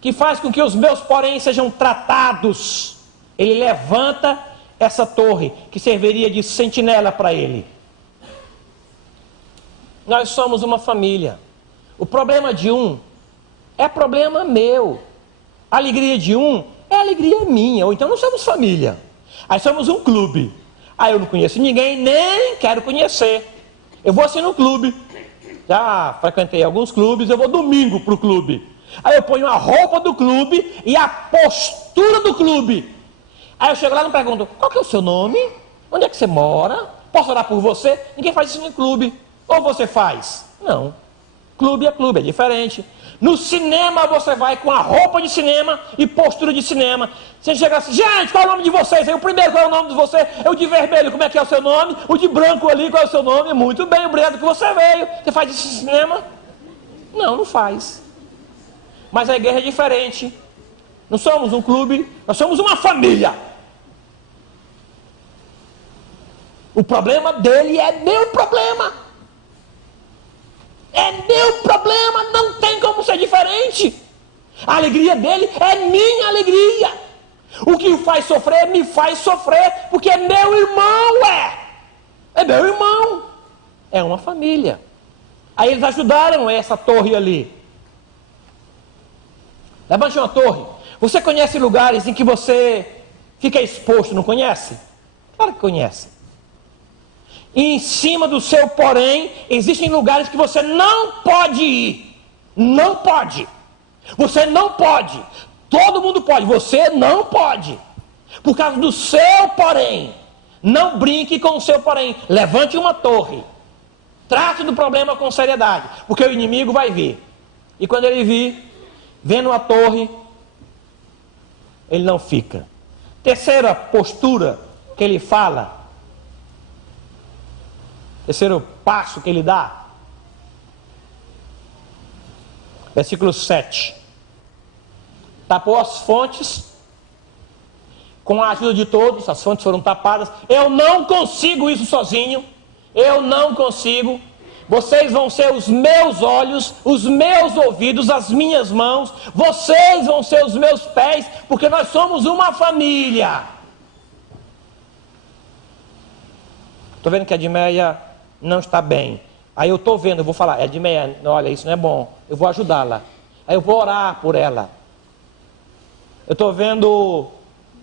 que faz com que os meus porém sejam tratados. Ele levanta essa torre que serviria de sentinela para ele. Nós somos uma família. O problema de um é problema meu. A alegria de um é alegria minha. Ou então não somos família. Aí somos um clube. Aí eu não conheço ninguém, nem quero conhecer. Eu vou assim no clube. Já frequentei alguns clubes, eu vou domingo para o clube. Aí eu ponho a roupa do clube e a postura do clube. Aí eu chego lá e não pergunto, qual que é o seu nome? Onde é que você mora? Posso orar por você? Ninguém faz isso no clube. Ou você faz? Não. Clube, é diferente. No cinema você vai com a roupa de cinema e postura de cinema. Você chega assim, gente, qual é o nome de vocês? Aí o primeiro, qual é o nome de você? É o de vermelho, como é que é o seu nome? O de branco ali, qual é o seu nome? Muito bem, obrigado que você veio. Você faz isso no cinema? Não, não faz. Mas a igreja é diferente. Não somos um clube, nós somos uma família. O problema dele é meu problema. É meu problema, não tem como ser diferente. A alegria dele é minha alegria. O que o faz sofrer, me faz sofrer, porque é meu irmão, é meu irmão. É uma família. Aí eles ajudaram essa torre ali. Levante uma torre. Você conhece lugares em que você fica exposto, não conhece? Claro que conhece. E em cima do seu porém, existem lugares que você não pode ir. Não pode. Você não pode. Todo mundo pode. Você não pode. Por causa do seu porém. Não brinque com o seu porém. Levante uma torre. Trate do problema com seriedade. Porque o inimigo vai vir. E quando ele vir, vendo a torre, ele não fica. Terceira postura que ele fala. Terceiro passo que ele dá. Versículo 7. Tapou as fontes com a ajuda de todos, as fontes foram tapadas. Eu não consigo isso sozinho. Eu não consigo. Vocês vão ser os meus olhos, os meus ouvidos, as minhas mãos. Vocês vão ser os meus pés, porque nós somos uma família. Estou vendo que a Edmeia não está bem. Aí eu estou vendo, eu vou falar, Edmeia, olha, isso não é bom. Eu vou ajudá-la. Aí eu vou orar por ela. Eu estou vendo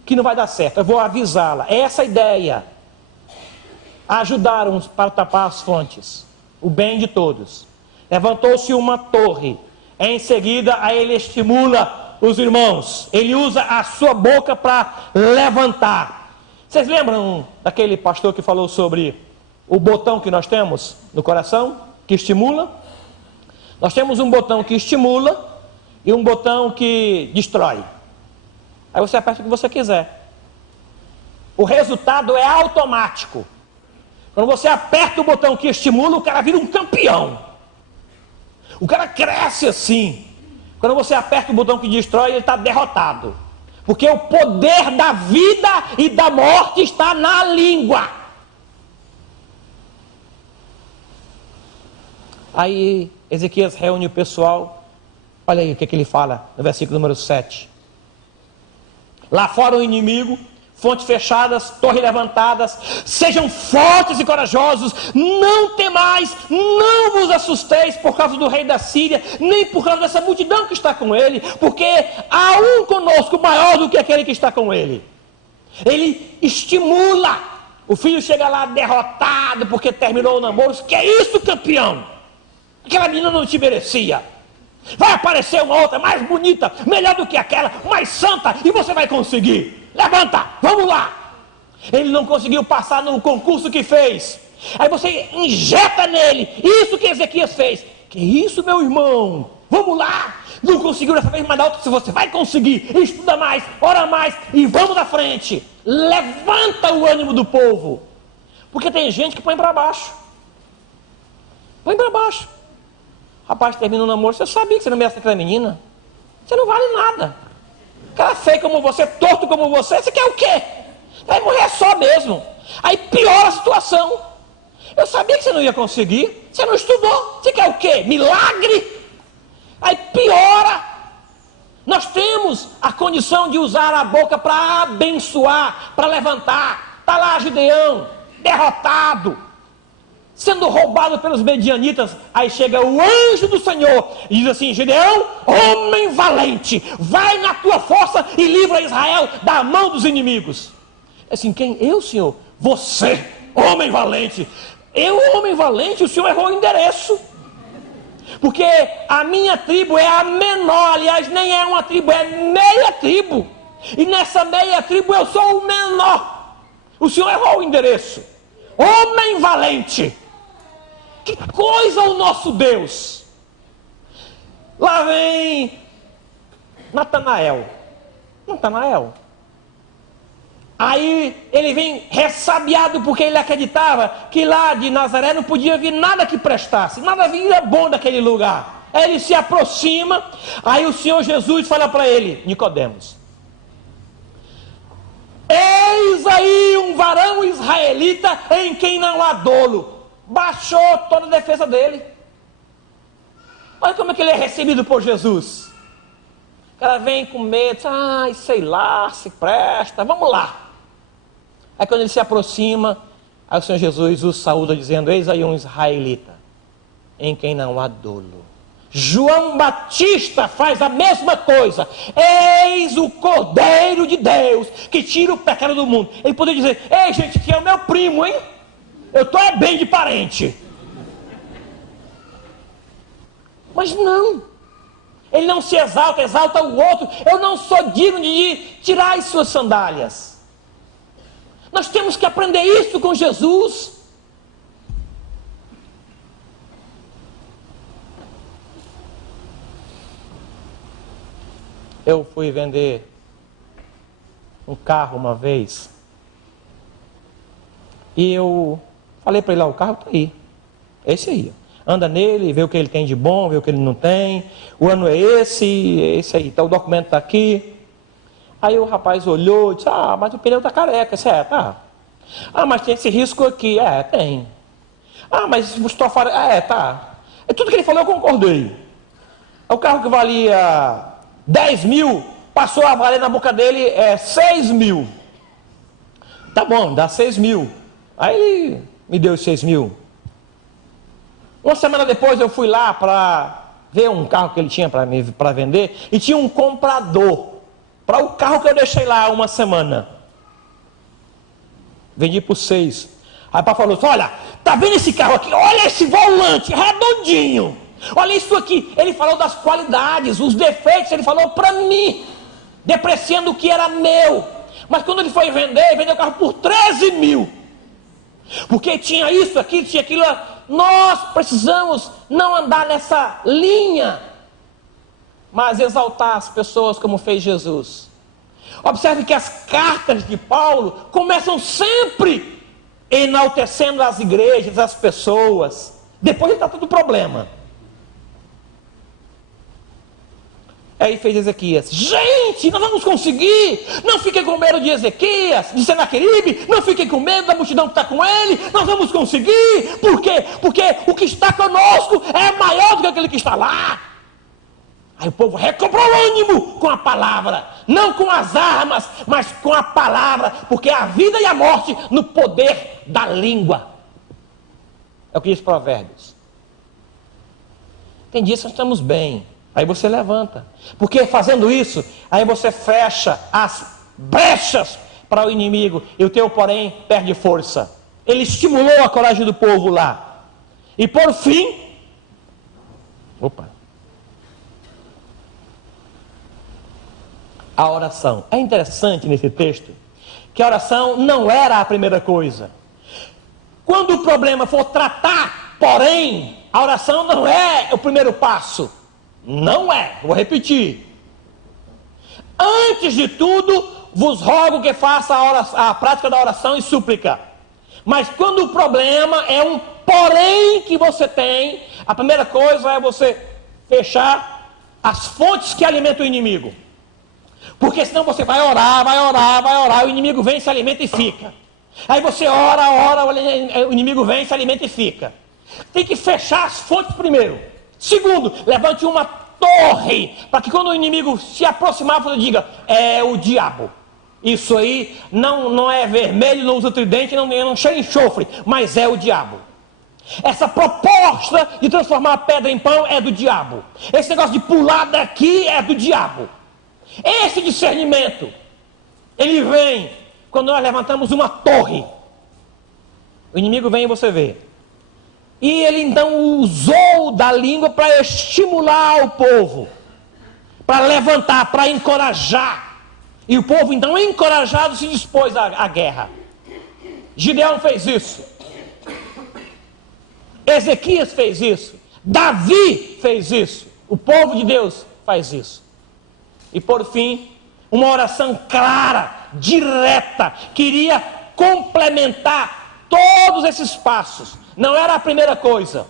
que não vai dar certo. Eu vou avisá-la. É essa a ideia. Ajudar uns para tapar as fontes. O bem de todos. Levantou-se uma torre. Em seguida, aí ele estimula os irmãos. Ele usa a sua boca para levantar. Vocês lembram daquele pastor que falou sobre o botão que nós temos no coração, que estimula? Nós temos um botão que estimula e um botão que destrói. Aí você aperta o que você quiser. O resultado é automático. Quando você aperta o botão que estimula, o cara vira um campeão. O cara cresce assim. Quando você aperta o botão que destrói, ele está derrotado. Porque o poder da vida e da morte está na língua. Aí Ezequias reúne o pessoal. Olha aí o que ele fala no versículo número 7. Lá fora o inimigo, fontes fechadas, torres levantadas, sejam fortes e corajosos, não temais, não vos assusteis por causa do rei da Síria, nem por causa dessa multidão que está com ele, porque há um conosco maior do que aquele que está com ele. Ele estimula. O filho chega lá derrotado porque terminou o namoro. Que é isso, campeão? Aquela menina não te merecia. Vai aparecer uma outra mais bonita, melhor do que aquela, mais santa, e você vai conseguir. Levanta, vamos lá. Ele não conseguiu passar no concurso que fez. Aí você injeta nele isso que Ezequias fez. Que isso, meu irmão? Vamos lá. Não conseguiu dessa vez, mas da outra você vai conseguir. Estuda mais, ora mais e vamos à frente. Levanta o ânimo do povo. Porque tem gente que põe para baixo. Põe para baixo. Rapaz, termina o namoro, você sabia que você não merece aquela menina? Você não vale nada. Cara feio como você, torto como você quer o quê? Vai morrer só mesmo. Aí piora a situação. Eu sabia que você não ia conseguir. Você não estudou. Você quer o quê? Milagre? Aí piora. Nós temos a condição de usar a boca para abençoar, para levantar. Está lá Gideão, derrotado, sendo roubado pelos medianitas. Aí chega o anjo do Senhor e diz assim: Gideão, homem valente, vai na tua força e livra Israel da mão dos inimigos. Assim, quem? Eu, Senhor? Você, homem valente. Eu, homem valente? O Senhor errou o endereço. Porque a minha tribo é a menor, aliás, nem é uma tribo, é meia tribo. E nessa meia tribo eu sou o menor. O Senhor errou o endereço. Homem valente. Que coisa o nosso Deus. Lá vem Natanael. Aí ele vem ressabiado porque ele acreditava que lá de Nazaré não podia vir nada que prestasse, nada vinha bom daquele lugar. Aí ele se aproxima, aí o Senhor Jesus fala para ele: Nicodemos, eis aí um varão israelita em quem não há dolo. Baixou toda a defesa dele. Olha como é que ele é recebido por Jesus. O cara vem com medo, ai, sei lá, se presta, vamos lá. Aí quando ele se aproxima, aí o Senhor Jesus o saúda dizendo: eis aí um israelita em quem não há dolo. João Batista faz a mesma coisa. Eis o Cordeiro de Deus que tira o pecado do mundo. Ele poderia dizer: ei gente, que é o meu primo, hein? Eu estou bem de parente. Mas não. Ele não se exalta, exalta o outro. Eu não sou digno de tirar as suas sandálias. Nós temos que aprender isso com Jesus. Eu fui vender um carro uma vez. E eu falei para ele: o carro está aí. Esse aí. Anda nele, vê o que ele tem de bom, vê o que ele não tem. O ano é esse aí. Então, o documento está aqui. Aí o rapaz olhou e disse: mas o pneu está careca. Disse: tá. Mas tem esse risco aqui. Tem. Mas o estofado... tá. É tudo que ele falou, eu concordei. O carro que valia 10 mil, passou a valer na boca dele 6 mil. Tá bom, dá 6 mil. Aí ele me deu os 6 mil. Uma semana depois eu fui lá para ver um carro que ele tinha para vender. E tinha um comprador para o carro que eu deixei lá uma semana. Vendi por 6. Aí o pai falou assim: olha, tá vendo esse carro aqui? Olha esse volante redondinho. Olha isso aqui. Ele falou das qualidades, os defeitos, ele falou para mim, depreciando o que era meu. Mas quando ele foi vender, ele vendeu o carro por 13 mil. Porque tinha isso aqui, tinha aquilo. Nós precisamos não andar nessa linha, mas exaltar as pessoas como fez Jesus. Observe que as cartas de Paulo começam sempre enaltecendo as igrejas, as pessoas. Depois está tudo problema. Aí fez Ezequias: gente, nós vamos conseguir. Não fiquem com medo de Ezequias, de Senaqueribe. Não fiquem com medo da multidão que está com ele. Nós vamos conseguir. Por quê? Porque o que está conosco é maior do que aquele que está lá. Aí o povo recobrou o ânimo com a palavra. Não com as armas, mas com a palavra. Porque a vida e a morte no poder da língua. É o que diz Provérbios. Tem dias que nós estamos bem. Aí você levanta. Porque fazendo isso, aí você fecha as brechas para o inimigo. E o teu, porém, perde força. Ele estimulou a coragem do povo lá. E por fim... a oração. É interessante nesse texto que a oração não era a primeira coisa. Quando o problema for tratar, porém, a oração não é o primeiro passo. Não é. Vou repetir. Antes de tudo, vos rogo que faça a prática da oração e súplica. Mas quando o problema é um porém que você tem, a primeira coisa é você fechar as fontes que alimentam o inimigo. Porque senão você vai orar, o inimigo vem, se alimenta e fica. Aí você ora, o inimigo vem, se alimenta e fica. Tem que fechar as fontes primeiro. Segundo, levante uma torre, para que quando o inimigo se aproximar, você diga, é o diabo. Isso aí não é vermelho, não usa tridente, não cheira enxofre, mas é o diabo. Essa proposta de transformar a pedra em pão é do diabo. Esse negócio de pular daqui é do diabo. Esse discernimento, ele vem quando nós levantamos uma torre. O inimigo vem e você vê. E ele então usou da língua para estimular o povo, para levantar, para encorajar. E o povo então encorajado se dispôs à guerra. Gideão fez isso. Ezequias fez isso. Davi fez isso. O povo de Deus faz isso. E por fim, uma oração clara, direta, que iria complementar todos esses passos. Não era a primeira coisa,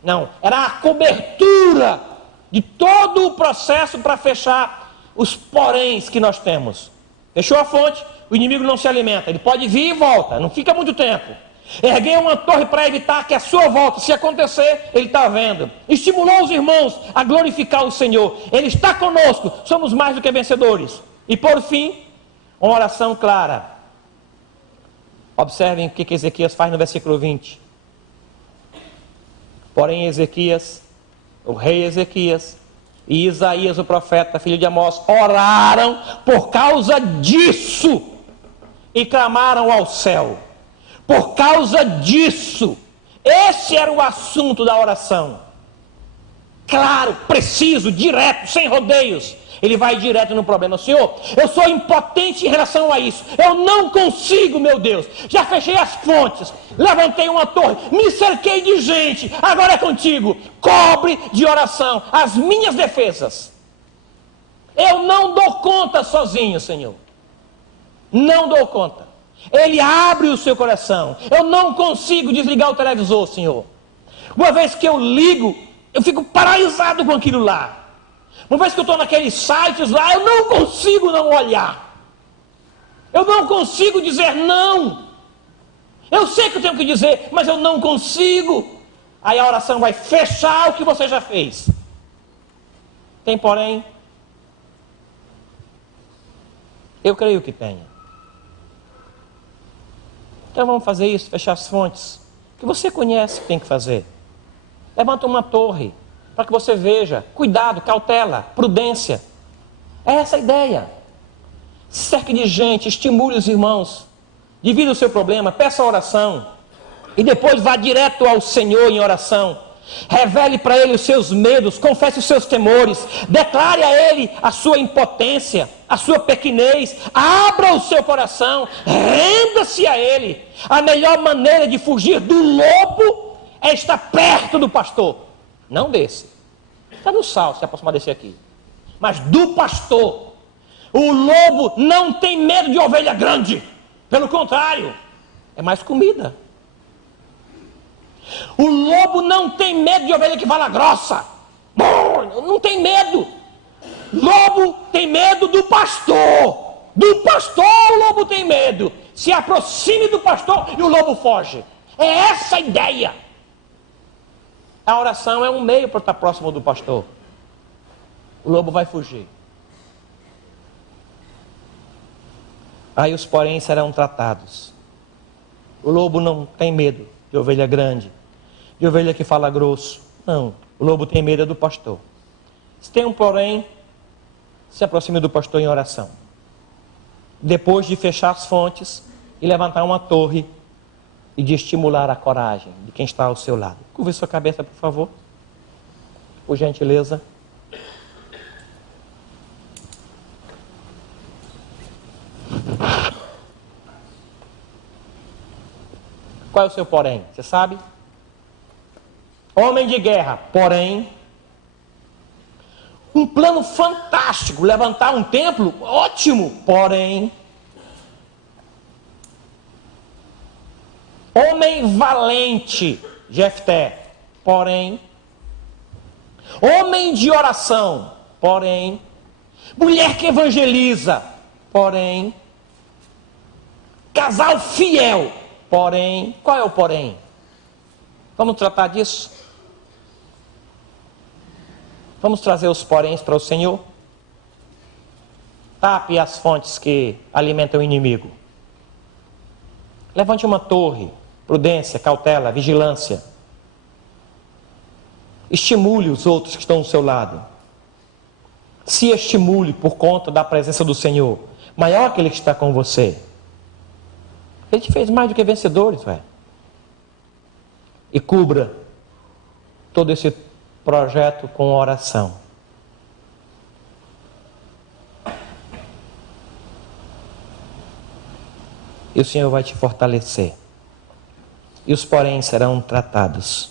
não, era a cobertura de todo o processo para fechar os poréns que nós temos. Fechou a fonte, o inimigo não se alimenta, ele pode vir e volta, não fica muito tempo. Erguei uma torre para evitar que a sua volta, se acontecer, ele está vendo. Estimulou os irmãos a glorificar o Senhor. Ele está conosco, somos mais do que vencedores. E por fim, uma oração clara. Observem o que Ezequias faz no versículo 20. Porém Ezequias, o rei Ezequias e Isaías, o profeta, filho de Amós, oraram por causa disso e clamaram ao céu. Por causa disso, esse era o assunto da oração. Claro, preciso, direto, sem rodeios. Ele vai direto no problema. Senhor, eu sou impotente em relação a isso. Eu não consigo, meu Deus. Já fechei as fontes, levantei uma torre, me cerquei de gente. Agora é contigo. Cobre de oração as minhas defesas. Eu não dou conta sozinho, Senhor. Não dou conta. Ele abre o seu coração. Eu não consigo desligar o televisor, Senhor. Uma vez que eu ligo, eu fico paralisado com aquilo lá. Uma vez que eu estou naqueles sites lá, eu não consigo não olhar. Eu não consigo dizer não. Eu sei que eu tenho que dizer, mas eu não consigo. Aí a oração vai fechar o que você já fez. Tem porém? Eu creio que tenha. Então vamos fazer isso, fechar as fontes. Que você conhece que tem que fazer. Levanta uma torre. Para que você veja, cuidado, cautela, prudência. É essa a ideia. Cerque de gente, estimule os irmãos. Divida o seu problema, peça oração. E depois vá direto ao Senhor em oração. Revele para Ele os seus medos, confesse os seus temores. Declare a Ele a sua impotência, a sua pequenez. Abra o seu coração, renda-se a Ele. A melhor maneira de fugir do lobo é estar perto do pastor. Não desse. Está no sal, se aproximar desse aqui. Mas do pastor. O lobo não tem medo de ovelha grande. Pelo contrário, é mais comida. O lobo não tem medo de ovelha que fala grossa. Não tem medo. Lobo tem medo do pastor. Do pastor o lobo tem medo. Se aproxime do pastor e o lobo foge. É essa a ideia. A oração é um meio para estar próximo do pastor. O lobo vai fugir. Aí os porém serão tratados. O lobo não tem medo de ovelha grande, de ovelha que fala grosso. Não, o lobo tem medo do pastor. Se tem um porém, se aproxime do pastor em oração. Depois de fechar as fontes e levantar uma torre, e de estimular a coragem de quem está ao seu lado. Curva sua cabeça, por favor. Por gentileza. Qual é o seu porém? Você sabe? Homem de guerra, porém. Um plano fantástico, levantar um templo, ótimo, porém. Homem valente, Jefté, porém. Homem de oração, porém. Mulher que evangeliza, porém. Casal fiel, porém. Qual é o porém? Vamos tratar disso? Vamos trazer os poréns para o Senhor. Tape as fontes que alimentam o inimigo. Levante uma torre, prudência, cautela, vigilância. Estimule os outros que estão do seu lado. Se estimule por conta da presença do Senhor, maior que Ele que está com você. Ele te fez mais do que vencedores, velho. E cubra todo esse projeto com oração. E o Senhor vai te fortalecer. E os porém serão tratados.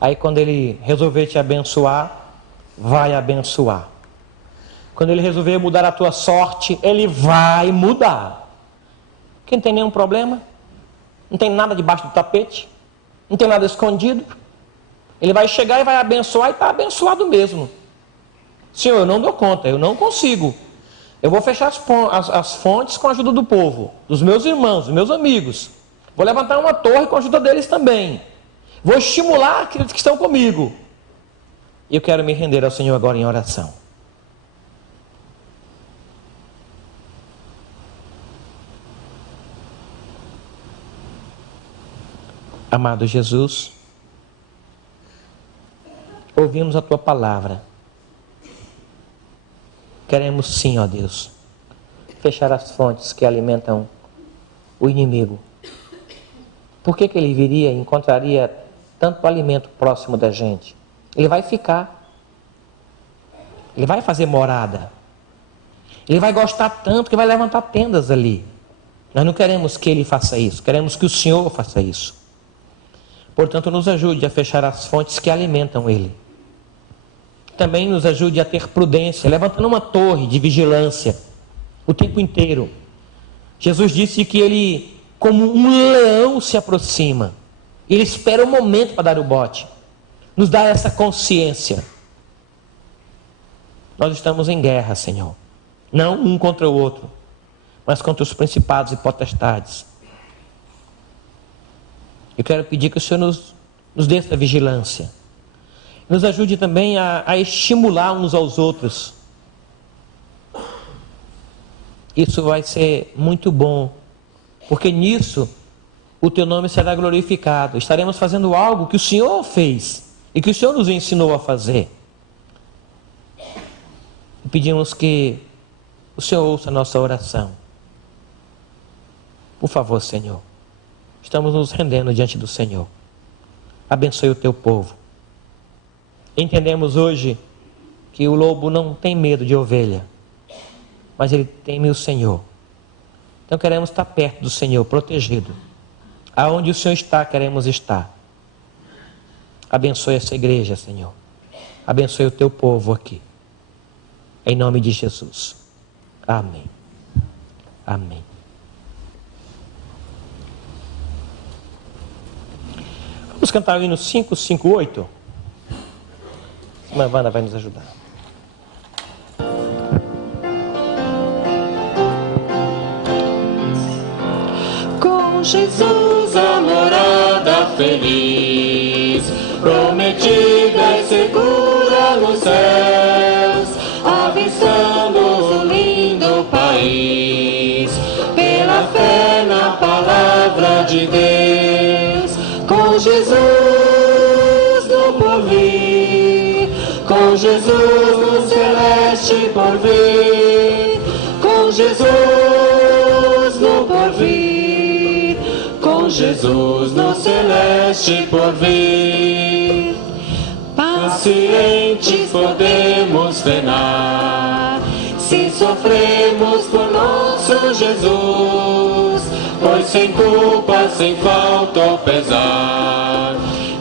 Aí quando Ele resolver te abençoar, vai abençoar. Quando Ele resolver mudar a tua sorte, Ele vai mudar. Porque não tem nenhum problema. Não tem nada debaixo do tapete. Não tem nada escondido. Ele vai chegar e vai abençoar e está abençoado mesmo. Senhor, eu não dou conta, eu não consigo. Eu vou fechar as fontes com a ajuda do povo, dos meus irmãos, dos meus amigos. Vou levantar uma torre com a ajuda deles também. Vou estimular aqueles que estão comigo. E eu quero me render ao Senhor agora em oração. Amado Jesus, ouvimos a Tua palavra. Queremos sim, ó Deus, fechar as fontes que alimentam o inimigo. Por que ele viria e encontraria tanto alimento próximo da gente? Ele vai ficar. Ele vai fazer morada. Ele vai gostar tanto que vai levantar tendas ali. Nós não queremos que ele faça isso, queremos que o Senhor faça isso. Portanto, nos ajude a fechar as fontes que alimentam ele. Também nos ajude a ter prudência, levantando uma torre de vigilância o tempo inteiro. Jesus disse que ele, como um leão, se aproxima. Ele espera o momento para dar o bote. Nos dá essa consciência. Nós estamos em guerra, Senhor. Não um contra o outro, mas contra os principados e potestades. Eu quero pedir que o Senhor nos dê essa vigilância. Nos ajude também a estimular uns aos outros. Isso vai ser muito bom, porque nisso o Teu nome será glorificado. Estaremos fazendo algo que o Senhor fez e que o Senhor nos ensinou a fazer. E pedimos que o Senhor ouça a nossa oração. Por favor, Senhor, estamos nos rendendo diante do Senhor. Abençoe o Teu povo. Entendemos hoje que o lobo não tem medo de ovelha, mas ele teme o Senhor. Então queremos estar perto do Senhor, protegido. Aonde o Senhor está, queremos estar. Abençoe essa igreja, Senhor. Abençoe o Teu povo aqui. Em nome de Jesus. Amém. Amém. Vamos cantar o hino 558. A Wanda vai nos ajudar. Com Jesus a morada feliz, prometida e segura nos céus, avistamos um lindo país, pela fé na palavra de Deus, com Jesus no porvir, com Jesus no celeste porvir, com Jesus no porvir, com Jesus no celeste porvir. Pacientes podemos penar, se sofremos por nosso Jesus, pois sem culpa, sem falta ou pesar,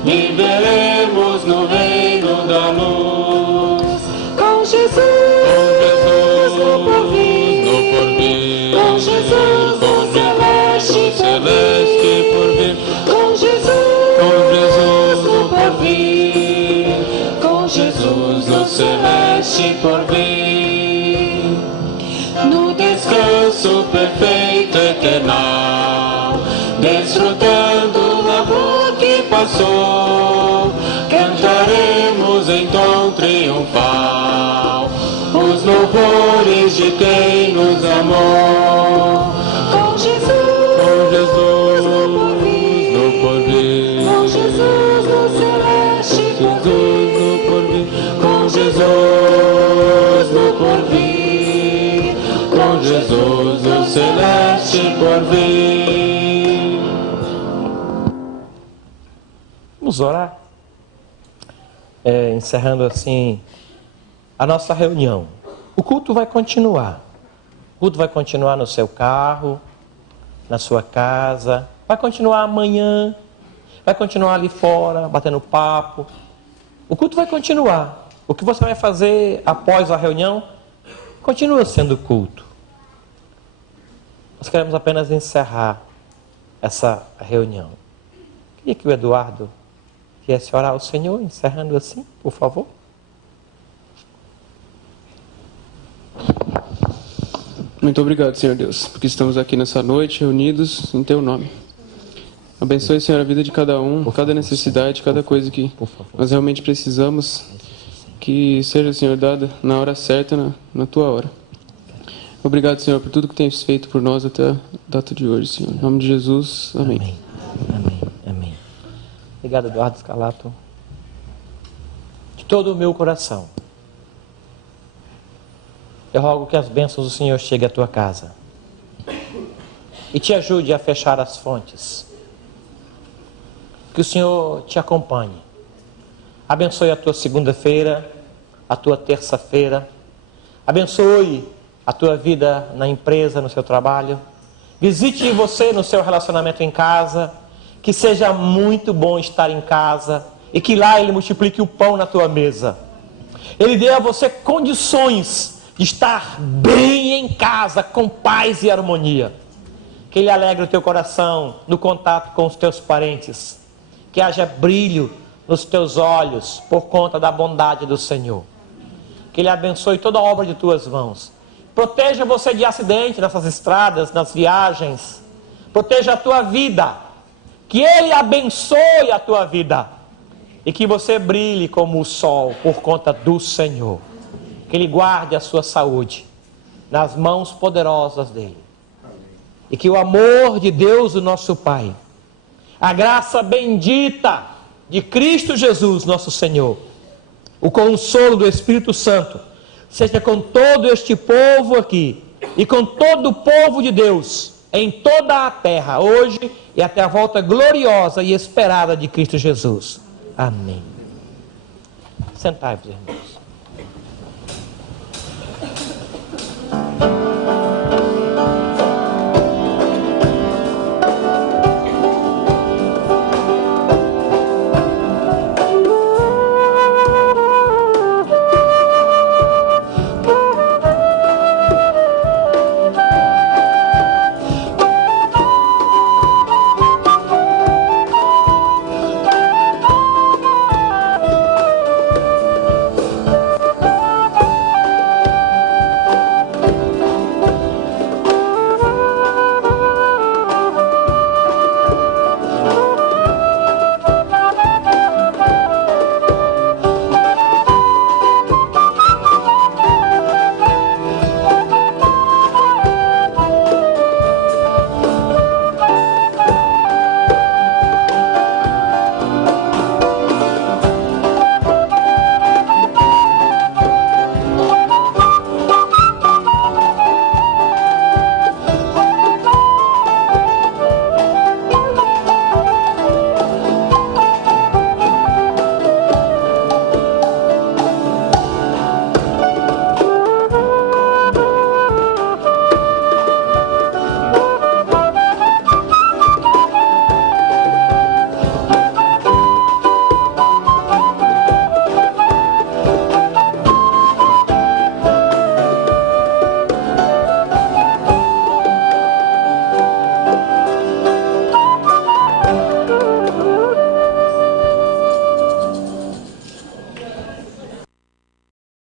viveremos no reino da luz. Com Jesus no porvir, com Jesus no celeste porvir, com Jesus no porvir, com Jesus no celeste porvir. No descanso perfeito eternal, desfrutando o amor que passou, cantaremos som triunfal, os louvores de quem nos amou. Com Jesus, Com Jesus no porvir, no porvir, com Jesus no celeste Jesus no porvir, com Jesus no porvir, com Jesus no celeste porvir. Vamos orar? Encerrando assim a nossa reunião. O culto vai continuar. O culto vai continuar no seu carro, na sua casa, vai continuar amanhã, vai continuar ali fora, batendo papo. O culto vai continuar. O que você vai fazer após a reunião continua sendo culto. Nós queremos apenas encerrar essa reunião. Queria que o Eduardo viesse orar ao Senhor, encerrando assim, por favor. Muito obrigado, Senhor Deus, porque estamos aqui nessa noite reunidos em Teu nome. Abençoe, Senhor, a vida de cada um, cada necessidade, cada coisa que nós realmente precisamos, que seja, Senhor, dada na hora certa, na Tua hora. Obrigado, Senhor, por tudo que tens feito por nós até a data de hoje, Senhor. Em nome de Jesus, amém. Amém, amém, amém. Obrigado, Eduardo Scalato. De todo o meu coração, eu rogo que as bênçãos do Senhor cheguem à tua casa e te ajude a fechar as fontes. Que o Senhor te acompanhe. Abençoe a tua segunda-feira, a tua terça-feira. Abençoe a tua vida na empresa, no seu trabalho. Visite você no seu relacionamento em casa. Que seja muito bom estar em casa e que lá Ele multiplique o pão na tua mesa. Ele dê a você condições de estar bem em casa, com paz e harmonia. Que Ele alegre o teu coração no contato com os teus parentes. Que haja brilho nos teus olhos por conta da bondade do Senhor. Que Ele abençoe toda a obra de tuas mãos. Proteja você de acidente nessas estradas, nas viagens. Proteja a tua vida. Que Ele abençoe a tua vida. E que você brilhe como o sol por conta do Senhor. Que Ele guarde a sua saúde nas mãos poderosas dEle. E que o amor de Deus, o nosso Pai, a graça bendita de Cristo Jesus, nosso Senhor, o consolo do Espírito Santo, seja com todo este povo aqui e com todo o povo de Deus em toda a terra, hoje e até a volta gloriosa e esperada de Cristo Jesus. Amém. Sentai-vos, irmãos.